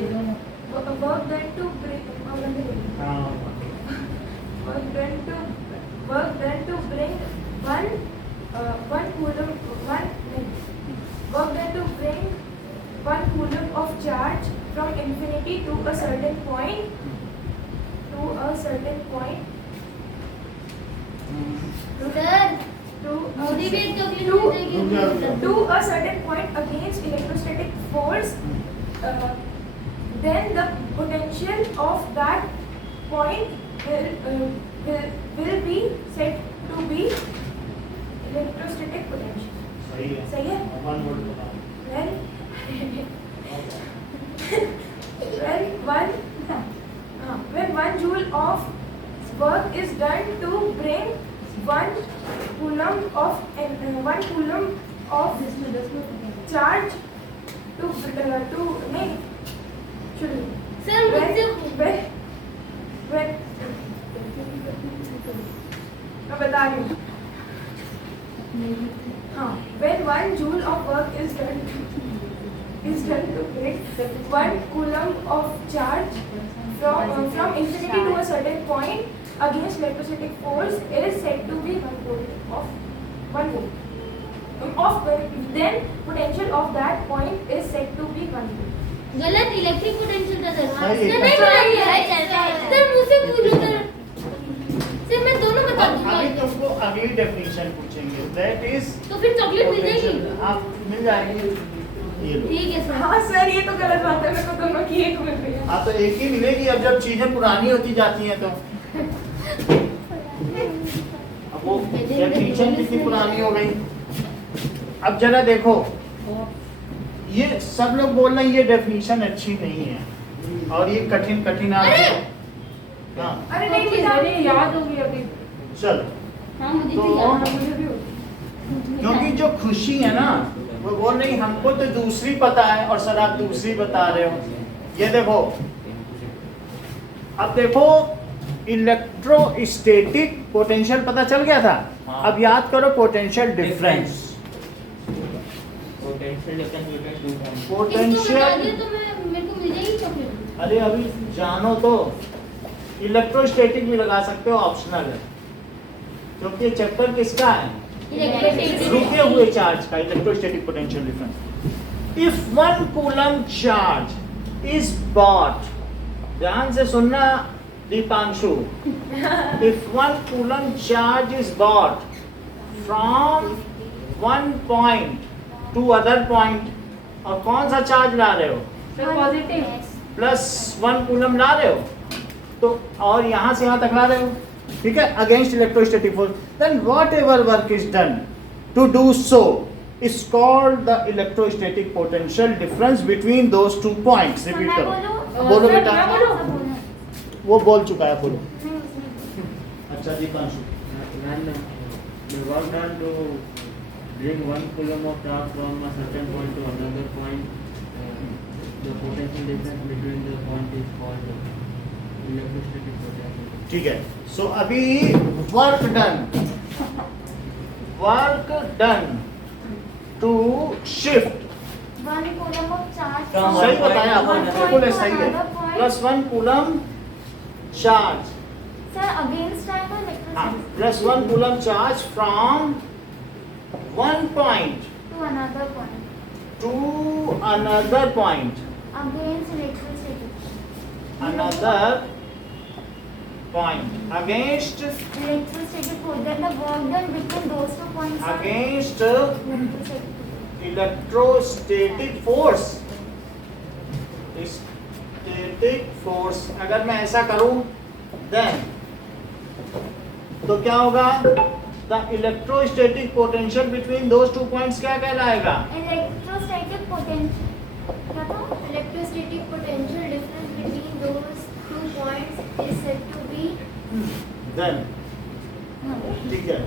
work done to bring हाँ. work done to bring one coulomb of charge from infinity to a certain point to a certain point. Sir मुझे भी एक chocolate To a certain point against electrostatic force, then the potential of that point will be said to be electrostatic potential. सही है? When 1 joule of work is done to bring 1 coulomb of charge to नहीं sir मुझसे when मैं बता रही हूँ हाँ when 1 joule of work is done to bring 1 coulomb of charge from infinity to a certain point against electrostatic force is said to be 1 volt of 1 volt. Then potential of that point is said to be 1 volt. गलत electric potential था sir सही है। नहीं sir मुझसे पूछो sir मैं दोनों बता दूंगा अभी तुमको अगली डेफिनेशन पूछेंगे, दैट इज तो फिर चॉकलेट मिल जाएगी आप मिल जाएगी, ये लो। ठीक है सर हाँ सर ये तो गलत बात है, मेरे को दोनों की एक मिल रही है. हाँ तो एक ही मिलेगी, अब जब चीजें पुरानी होती जाती हैं तो अब वो डेफिनेशन कितनी पुरानी हो गई। अब जरा देखो, ये सब लोग बोल रहे हैं ये डेफिनेशन अच्छी नहीं है और ये कठिन कठिन आ रही है। हाँ अरे नहीं बेटा अरे याद होगी अभी। चलो, हाँ मुझे तो भी याद है। मुझे भी होती क्योंकि जो खुशी है ना वो बोल रही हमको तो दूसरी पता है और सर आप दूसरी बता रहे हो। ये देखो, अब देखो इलेक्ट्रोस्टैटिक पोटेंशियल पता चल गया था। अब याद करो potential difference. Potential difference between two points. इसको बता पोटेंशियल, दिए तो मेरे को मिल जाएगी चॉकलेट। अरे अभी जानो तो, इलेक्ट्रोस्टैटिक भी लगा सकते हो, ऑप्शनल है क्योंकि ये चैप्टर किसका है, रुके हुए चार्ज का, electrostatic potential difference. If 1 coulomb charge is bought, ध्यान से सुनना Deepanshu, if 1 coulomb charge is bought from 1 point to other point, और कौन सा चार्ज ला रहे हो, पॉजिटिव प्लस 1 कूलम ला रहे हो, तो और यहां से यहां तक ला रहे हो, ठीक है, against electrostatic force, then whatever work is done to do so is called the electrostatic potential difference between those 2 points. Repeat करो, बोलो बेटा, वो बोल चुका है, बोलो। अच्छा Deepanshu, The work done to bring 1 coulomb of charge from a certain point to another point, the potential difference between the point is called electrostatic potential. ठीक है। सो अभी work done to shift, 1 coulomb of charge From सही one बताया point to आपने, another. बिल्कुल सही है, plus 1 coulomb charge, sir against time or हाँ, electricity plus 1 coulomb charge from 1 point to another point to another point, against electricity another point against electrostatic force, then the work done between those 2 points are against electrostatic force. Electrostatic force, static force. अगर मैं ऐसा करूं then तो क्या होगा, the electrostatic potential between those 2 points क्या कहलाएगा, Electrostatic potential क्या था? Electrostatic potential difference between those 2 points is said to be then, ठीक है,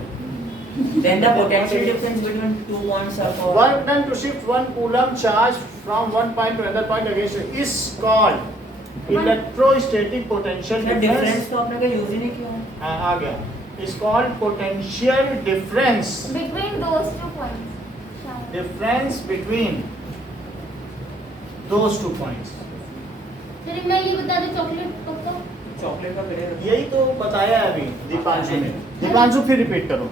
Then the potential difference between 2 points are called. Work done to shift 1 coulomb charge from 1 point to another point against is called electrostatic potential difference difference. तो आपने कहीं use ही नहीं किया। हाँ, आ गया, is called potential difference, Between those 2 points. Difference between those 2 points. फिर मैं ये बता दूं चॉकलेट पक्का चॉकलेट का पेड़े यही तो बताया है अभी दीपांशु ने। दीपांशु फिर रिपीट करो,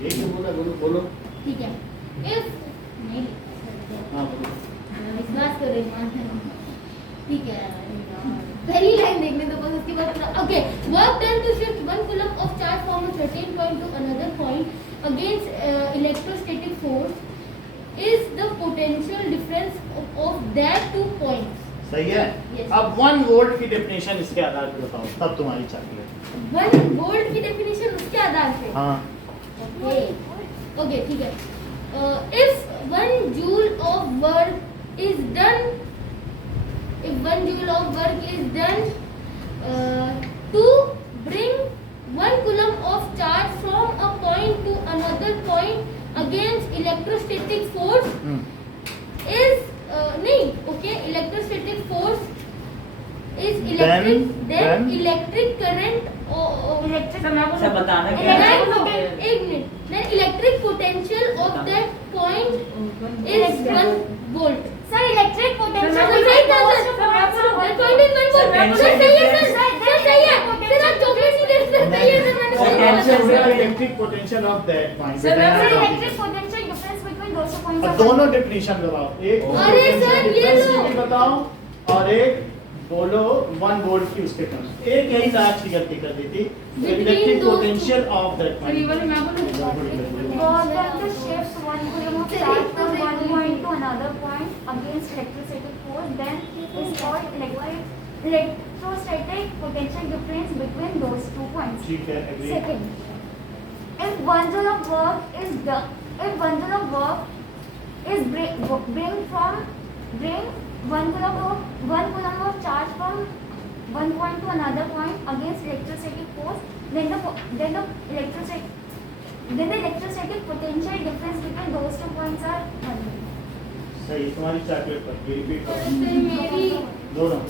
यही तो बोला, बोलो बोलो। ठीक है। इफ नहीं हाँ बोलो। विश्वास करो ईमान है। ठीक है पहली लाइन देखने दो बस उसके बाद okay work done to shift 1 coulomb of charge from a certain point to another point against electrostatic force is the potential difference of that two points सही है। Yes. अब 1 वोल्ट की डेफिनेशन इसके आधार पे बताओ, तब तुम्हारी चॉकलेट। 1 वोल्ट की डेफिनेशन उसके आधार पे हाँ ओके ठीक है if 1 joule of work is done to bring 1 coulomb of charge from a point to another point against electrostatic force is electrostatic force is electric then electric current or electric सब बताना क्या है? एक minute then electric potential of that point is 1 volt Sir, electric potential सही is था equal sir to that point is 1 volt Sir, sir सही है sir सही है सर आप चॉकलेट नहीं दे सकते सही है सर मैंने सही पोटेंशियल बोला। Electric potential of that point. Sir, Sir, electric potential difference between those two points और are दोनों डेफिनेशन बताओ, एक अरे सर, ये difference लो। की भी बताओ और एक बोलो 1 वोल्ट की उसके टर्म्स। एक यही लास्ट की गलती कर दी थी, electric those potential of that sir ये वाला मैं बोलूं work done to shift 1 coulomb of charge from one point to another point against electrostatic force then is called electrostatic potential difference between those two points. ठीक है, agree। Second, if 1 joule of work is done, if 1 joule of work is bring 1 coulomb of charge from one point to another point against electrostatic force, then the electrostatic potential difference between those two points are 1. सही, तुम्हारी chocolate पर repeat sir करो मेरी दोनों।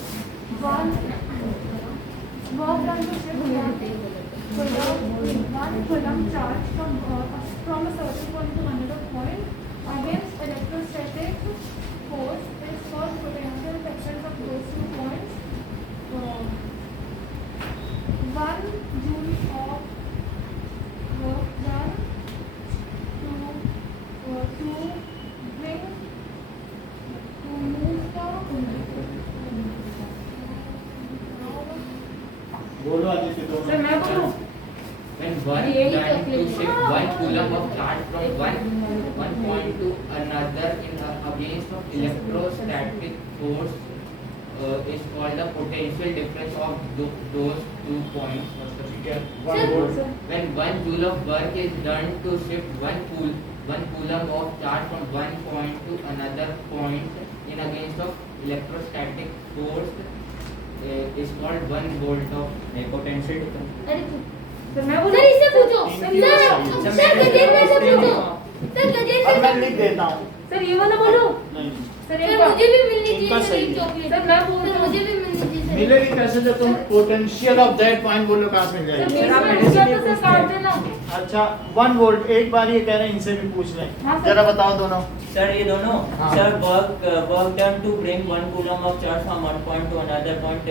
Work done to shift 1 coulomb charge from a certain point to another point against electrostatic force is called potential difference of those two points. 1 joule of work done to move the बोलो आदित्य दोनों। Sir मैं बोलूं When one यही done to calculation। shift 1 coulomb of charge from one point to another against of electrostatic force is called the potential difference of those 2 points. ठीक है, Sir, 1 volt. When 1 joule of work is done to shift 1 coulomb of charge from one point to another point in against of electrostatic force is called 1 volt of potential difference. अरे sir मैं sir बोलूं इससे पूछो तीन की sir बात sir Gajendra से पूछो सर अब गजेंद्र मैं लिख देता हूँ। सर ये वाला बोलूं नहीं, सर सर एक बार मुझे भी मिलनी इनका चाहिए सर सही एक है। चॉकलेट सर मैं बोल सर मुझे भी मिलनी चाहिए सर मिलेगी कैसे जब तुम पोटेंशियल ऑफ दैट पॉइंट बोलो, कहाँ से मिल सर जाएगी? बीच में पूछा तो सर काट देना अच्छा 1 वोल्ट, एक बार ये कह रहे हैं इनसे भी पूछ लें। हाँ, सर। जरा बताओ दोनों। Sir, ये दोनों हाँ। sir work done to bring 1 coulomb of charge from one point to another point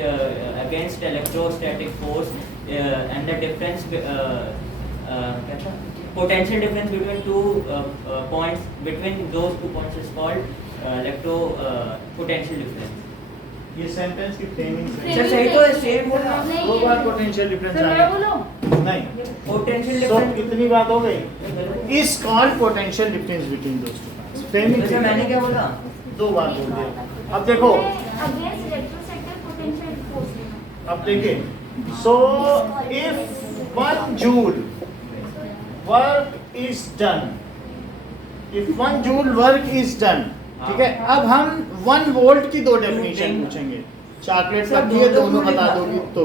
against electrostatic force and the difference क्या था? Potential difference between two points between those 2 points is called potential difference. ये sentence की framing से sir सही तो है, same बोला। नहीं, दो बार पोटेंशियल डिफरेंस सर आ मैं गया। बोलूं नहीं, Potential तो difference कितनी बात हो गई? इस called potential difference between those two points. Framing वैसे मैंने क्या बोला? 2 बार बोल दिया। अब देखो, against electrostatic potential force. अब देखिए, so if 1 joule work is done, if 1 joule work is done, ठीक है, अब हम 1 वोल्ट की 2 डेफिनेशन पूछेंगे। चॉकलेट सर, पर ये दो दोनों वोल्ट बता बात दोगी है। तो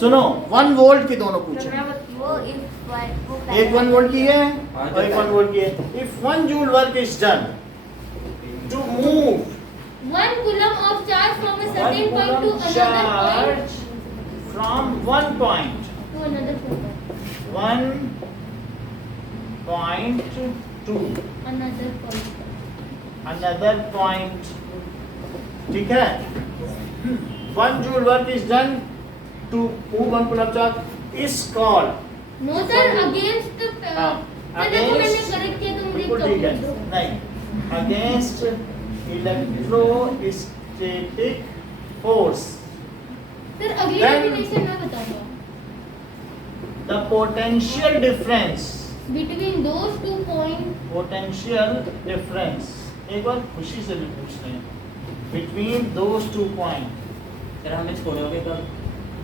सुनो, 1 वोल्ट की दोनों सर पूछेंगे। मैं वो if एक 1 वोल्ट की है हाँ, और एक 1 वोल्ट की है। If 1 joule work is done to move 1 coulomb of charge from a 1 certain point to coulomb another charge from 1 point to another point 1 point to another point another point, ठीक है। 1 joule work is done to move 1 coulomb charge is called no sir against हाँ, sir देखो मैंने against- correct किया तो मुझे बिल्कुल ठीक है, चॉकलेट दो नहीं, against electrostatic force. सर अगली Then- डेफिनेशन मैं बताऊंगा. The potential difference. Between those 2 points. Potential difference. एक बार खुशी से भी पूछ रहे हैं. Between those 2 points. सर हमें छोड़ोगे कब?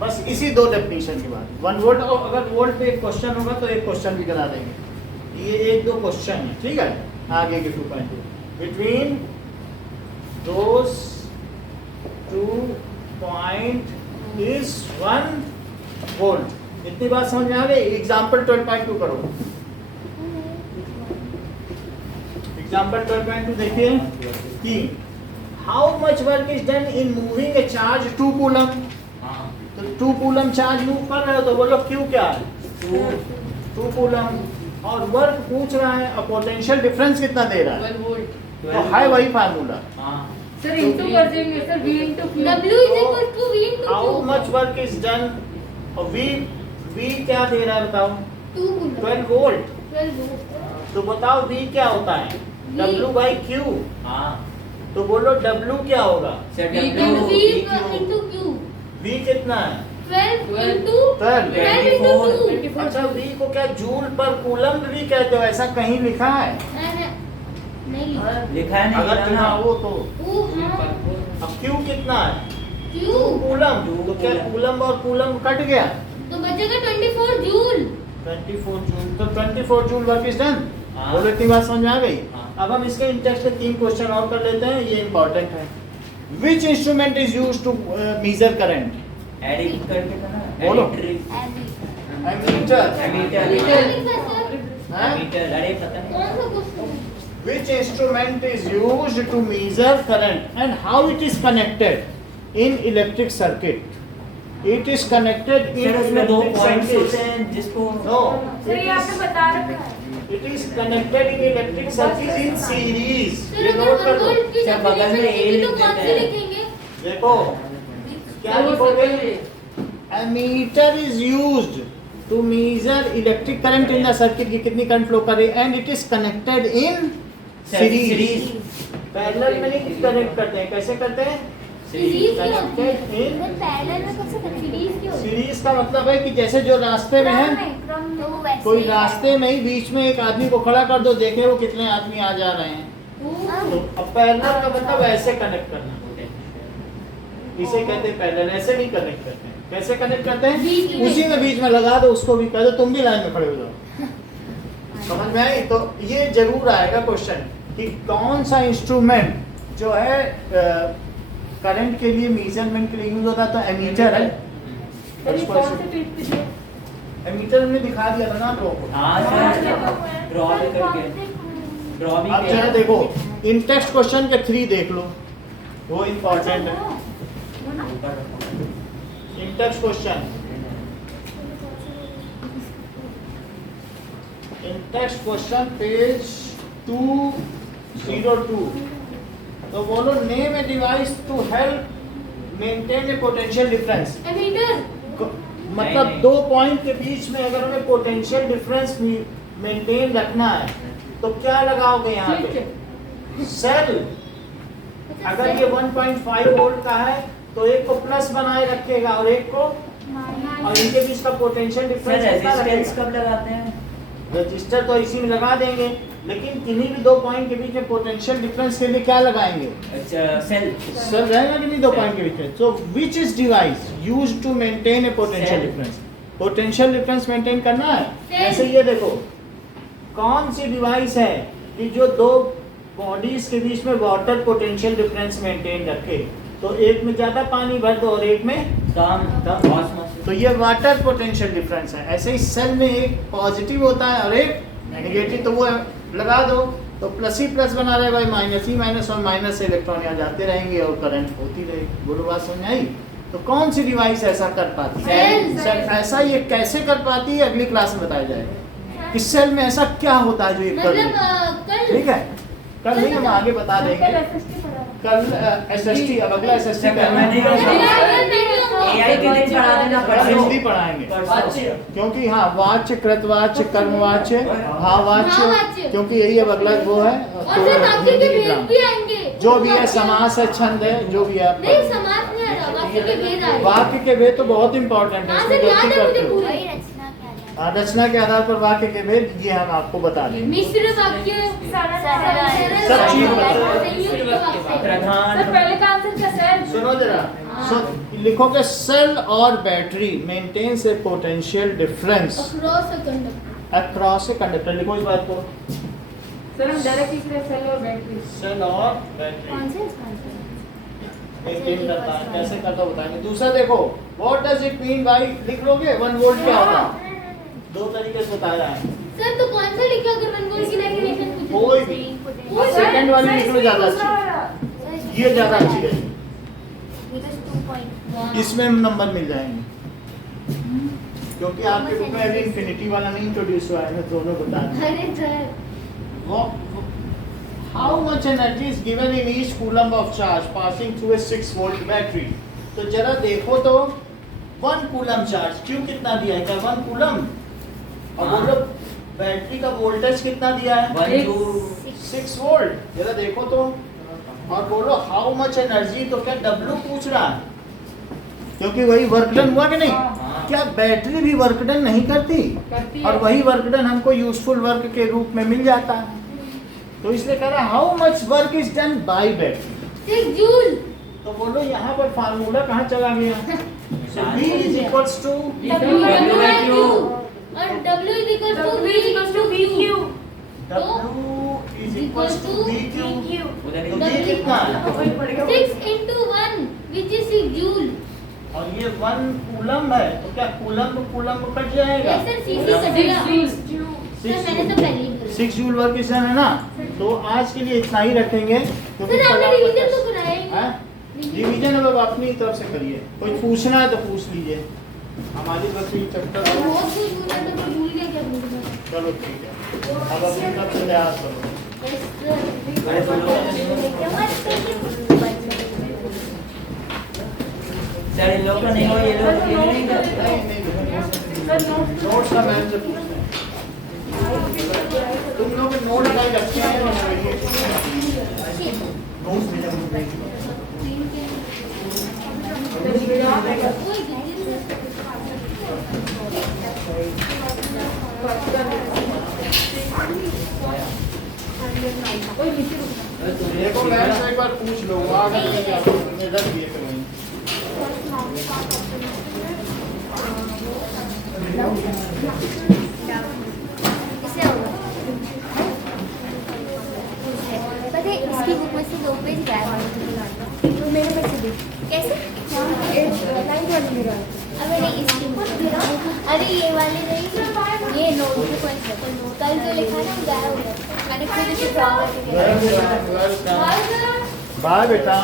बस इसी 2 डेफिनेशन के बाद 1 वोल्ट, और अगर वोल्ट पे एक क्वेश्चन होगा तो एक क्वेश्चन भी करा देंगे. ये 1-2 क्वेश्चन है, ठीक है. आगे के 2.2 between those 2 point is 1 volt. इतनी बात समझ में आ गई. एग्जाम्पल 12.2 करो. एग्जाम्पल 12.2 देखिए कि how much work is done in moving A charge 2 coulomb. तो 2 कूलम चार्ज मूव कर रहे हो तो बोलो क्यू क्या है 2 कूलम, और वर्क पूछ रहा है और पोटेंशियल डिफरेंस कितना दे रहा है. 12 वोल्ट. तो है वही फार्मूला. सर इंटू कर देंगे sir V into Q. W is equal to V into how Q. Much work is done, और वी क्या दे रहा है बताओ 2 coulomb. 12 वोल्ट. 12 volt. तो बताओ वी क्या होता है V. W/Q. हाँ तो बोलो W क्या होगा. Sir V And V W into Q. V कितना है 12 into 12. 12 into 2. 24. अच्छा V को क्या जूल पर कूलम भी कहते हो, ऐसा कहीं लिखा है. नहीं लिखा. लिखा है नहीं अगर लिखा लिखा ना? हो तो वो हाँ. अब Q कितना है Q. 2 कूलम. तो क्या कूलम. कूलम और कूलम कट गया तो बचेगा 24 जूल. 24 जूल. तो 24 जूल वर्क इज डन. हाँ। बोलो इतनी बात समझ में आ गई. हाँ। अब हम इसके इंटेक्स्ट के 3 क्वेश्चन और कर लेते हैं, ये इंपॉर्टेंट है. Which instrument is used to measure current. Edit करके था ना. बोलो. एडिटर. एमीटर. एमीटर. क्या लिखा सर? एमीटर. अरे पता नहीं. कौन सा question? Which instrument is used to measure current and how it is connected in electric circuit? It is connected in sir उसमें 2 electric पॉइंट्स होते circuits. हैं जिसको No, सर it ये आपने is, बता रखा है. it is connected in electric circuits in series. Sir ये अगर नोट कर 1 दो. वोल्ट की सर, बगल में डेफिनेशन A लिखेंगे तो लिख कौन देते सी हैं. लिखेंगे? देखो क्या लिखोगे. Ammeter is used to measure electric current in the circuit की कितनी करंट फ्लो कर रही है, and it is connected in series. Parallel में नहीं कनेक्ट करते हैं, कैसे करते हैं. सीरीज की होती है. Connected in पैरेलल में कब से सीरीज की होती है. सीरीज का मतलब है कि जैसे जो रास्ते में है, क्रम में वो वैसे कोई ही है। रास्ते में ही बीच में एक आदमी को खड़ा कर दो, देखे वो कितने आदमी आ जा रहे हैं. तो अब पैरेलल का मतलब ऐसे कनेक्ट करना, इसे कहते हैं पैरेलल. ऐसे नहीं कनेक्ट करते हैं. कैसे कनेक्ट करते बीच हैं. में. उसी में बीच में लगा दो, उसको भी कह दो तुम भी लाइन में खड़े हो जाओ. समझ में आई. तो ये जरूर आएगा क्वेश्चन कि कौन सा इंस्ट्रूमेंट जो है करंट के लिए मेजरमेंट के लिए यूज होता है. तो एमीटर है. सर ये कौन से पेज पे दिया? एमीटर हमने दिखा दिया था ना आप लोगों को. हाँ सर ड्रॉ भी करके ड्रॉ भी अब जरा किया. देखो इन टेक्स्ट क्वेश्चन के 3 देख लो, वो इम्पोर्टेंट है. In text question, in text question page 202. तो बोलो name a device to help maintain a potential difference. Ammeter. मतलब नहीं। 2 पॉइंट के बीच में अगर हमें पोटेंशियल डिफरेंस मेंटेन रखना है तो क्या लगाओगे यहाँ पे. सेल. अगर ये 1.5 वोल्ट का है तो एक को प्लस बनाए रखेगा और एक को, और इनके बीच का पोटेंशियल सर डिफरेंस कितना रेजिस्टेंस रखेगा. कब लगाते हैं? रजिस्टर तो इसी में लगा देंगे, लेकिन किन्हीं भी 2 पॉइंट के बीच में पोटेंशियल डिफरेंस के लिए क्या लगाएंगे. अच्छा सेल. सर रहेगा कि नहीं 2 पॉइंट के बीच में. So which is device used to maintain a potential Cell. Difference. Potential difference maintain करना है. Cell. जैसे ये देखो कौन सी डिवाइस है कि जो 2 बॉडीज के बीच में वाटर पोटेंशियल डिफरेंस मेंटेन रखे. तो एक में ज्यादा पानी भर दो और एक में कम कम. ऑस्मोसिस. तो ये वाटर पोटेंशियल डिफरेंस है. ऐसे ही सेल में एक पॉजिटिव होता है और एक नेगेटिव. तो वो लगा दो तो प्लस ही प्लस बना रहेगा, माइनस ही माइनस, और माइनस से इलेक्ट्रॉन यहाँ जाते रहेंगे और करंट होती रहेगी. बोलो बात समझ आई. तो कौन सी डिवाइस ऐसा कर पाती है. Cell. सर ऐसा ये कैसे कर पाती है अगली क्लास में बताया जाएगा. इस सेल में ऐसा क्या होता है जो ये कर मतलब लेती है. कल ठीक है, कल नहीं हम आगे बता देंगे. कल SST, अब अगला SST सर, करना मैंने है. एआई के लिए पढ़ा देना कल परसों. हिंदी पढ़ाएंगे परसों. क्योंकि हाँ वाच्य कृतवाच्य कर्मवाच्य भाववाच्य, भाववाच्य. क्योंकि यही अब अगला वो है. और तो सर बाकी के हिंदी की भेद ग्रामर भी आएंगे. जो भी है, समास है, छंद है, जो भी है. नहीं समाज नहीं आ रहा. वाक्य के वेद आ रहे हैं। वाक्य के वेद तो बहुत इंपॉर्टेंट है, हाँ इसमें सर, याद गलती है करते मुझे हो। पूरा। रचना के आधार पर वाक्य के वेद ये हम आपको बता देंगे। मिश्र वाक्य, सब चीज बताओ। संयुक्त वाक्य। प्रधान सर पहले का आंसर क्या सर? सुनो जरा, लिखोगे सेल और battery maintains a potential difference Across a conductor. Across a conductor. लिखो इस बात को, सर हम डायरेक्ट लिख रहे हैं सेल और बैटरी। सेल और बैटरी कौन से इसका आंसर? मेंटेन करता है। कैसे करता बताएंगे। दूसरा देखो, what does it mean by, लिख लोगे 1 वोल्ट क्या होता है? दो तरीके से बताया है। सर तो कौन सा लिखा अगर 1 वोल्ट की डेफिनेशन पूछे? कोई भी। कोई सेकंड वाली लिख लो, ज्यादा अच्छी, ये ज्यादा अच्छी रहेगी, इसमें नंबर मिल जाएंगे। क्योंकि आपके बुक में अभी इंफिनिटी वाला नहीं इंट्रोड्यूस हुआ है, मैं दोनों बता दूं। अरे sir how much energy is given in each coulomb of charge passing through a 6 volt battery. तो जरा देखो तो 1 कूलम चार्ज क्यों कितना दिया है? क्या 1 कूलम? और बोलो बैटरी का वोल्टेज कितना दिया है? 1 to 6 वोल्ट। जरा देखो तो, और बोलो हाउ मच एनर्जी, तो क्या W पूछ रहा है? क्योंकि वही वर्क डन हुआ कि नहीं? हाँ। क्या बैटरी भी वर्क डन नहीं करती? करती और है। वही वर्क डन हमको यूजफुल वर्क के रूप में मिल जाता है। तो इसलिए कह रहा है how much work is done by battery. 6 joule. तो बोलो यहाँ पर फार्मूला कहाँ चला गया? So V is equals to W/Q और W is equals to V equals to VQ. W is equals to VQ। उधर तो V कितना है? 6 into 1 which is 6 जूल। और ये 1 कूलम है, तो क्या कूलम कूलम कट जाएगा? यस सर, सीसी कटेगा। सर मैंने तो पहले ही बोला। 6 जूल वर्क इज डन है ना। तो आज के लिए इतना ही रखेंगे, क्योंकि सर कल आपने आपका रिवीजन तो टेस्ट- कराया ही नहीं। हैं? रिवीजन अब अपनी तरफ से करिए, कोई पूछना है तो पूछ लीजिए। हमारी बस ये चैप्टर सर बहुत कुछ बोला था पर भूल गया क्या बोलना था। चलो ठीक है, अब अपनी तरफ से प्रयास करो। यस सर इन लोग का नहीं हो, ये लोग ये नहीं करते। नोट्स का मैम से पूछना है। तुम लोग के नोट लगाए रखे हैं नोट्स भेजा मुझे। देखो मैम से एक बार पूछ लो, आगे रख दिए थे वहीं। इससे होगा। पता है इसकी बुक में से 2 पेज गायब हैं। तो मेरे में से देख कैसे? लाइन वाली मेरा। अबे नहीं इसकी बुक। अरे ये वाली नहीं, ये नोटबुक है। कल जो लिखा ना वो गायब हो गया। मैंने खुद इसे ड्रॉ करके बाय बेटा।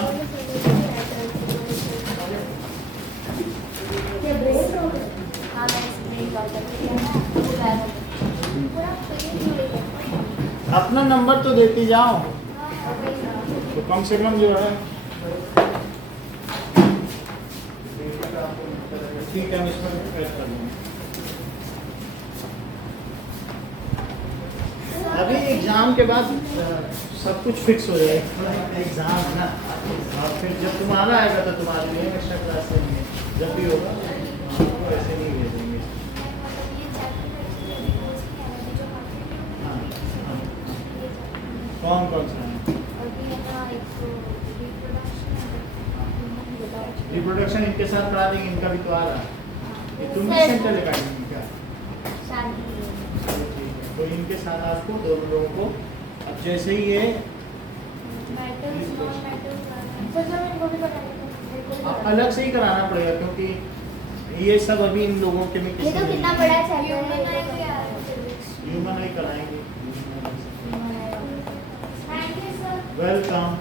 हाँ मैं स्क्रीन ड्रॉ करके वो गायब हो गया। पूरा पेज ही लेके अपना नंबर तो देती जाओ, तो कम से कम जो है ठीक है, हम इसमें ऐड कर लेंगे। अभी एग्जाम के बाद सब कुछ फिक्स हो जाएगा। एग्जाम है ना, और फिर जब तुम्हारा आएगा तो तुम्हारे लिए एक्स्ट्रा क्लास लेंगे। जब भी होगा आपको ऐसे नहीं भेजेंगे। हाँ, हाँ। कौन कौन सा है? रिप्रोडक्शन इनके साथ करा देंगे, इनका भी तो आ रहा है। ये तुम भी सेंटर लगाएंगे क्या? चलो ठीक है, तो इनके साथ आपको दोनों लोगों को अब जैसे ही ये आप अलग से ही कराना पड़ेगा, क्योंकि ये सब अभी इन लोगों के में ये तो कितना बड़ा चैप्टर है। ह्यूमन ही कराएंगे। वेलकम।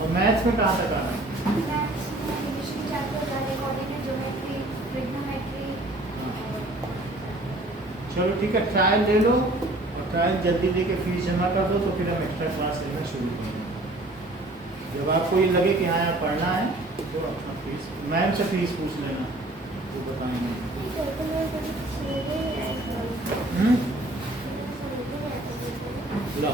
और मैथ्स में कहाँ तक आ रहा है? चलो ठीक है, ट्रायल ले लो, और ट्रायल जल्दी लेके फीस जमा कर दो, तो फिर हम एक्स्ट्रा क्लास लेना शुरू करेंगे। जब आपको ये लगे कि हाँ यार पढ़ना है, तो अपना फीस मैम से फीस पूछ लेना, वो बताएंगे। लो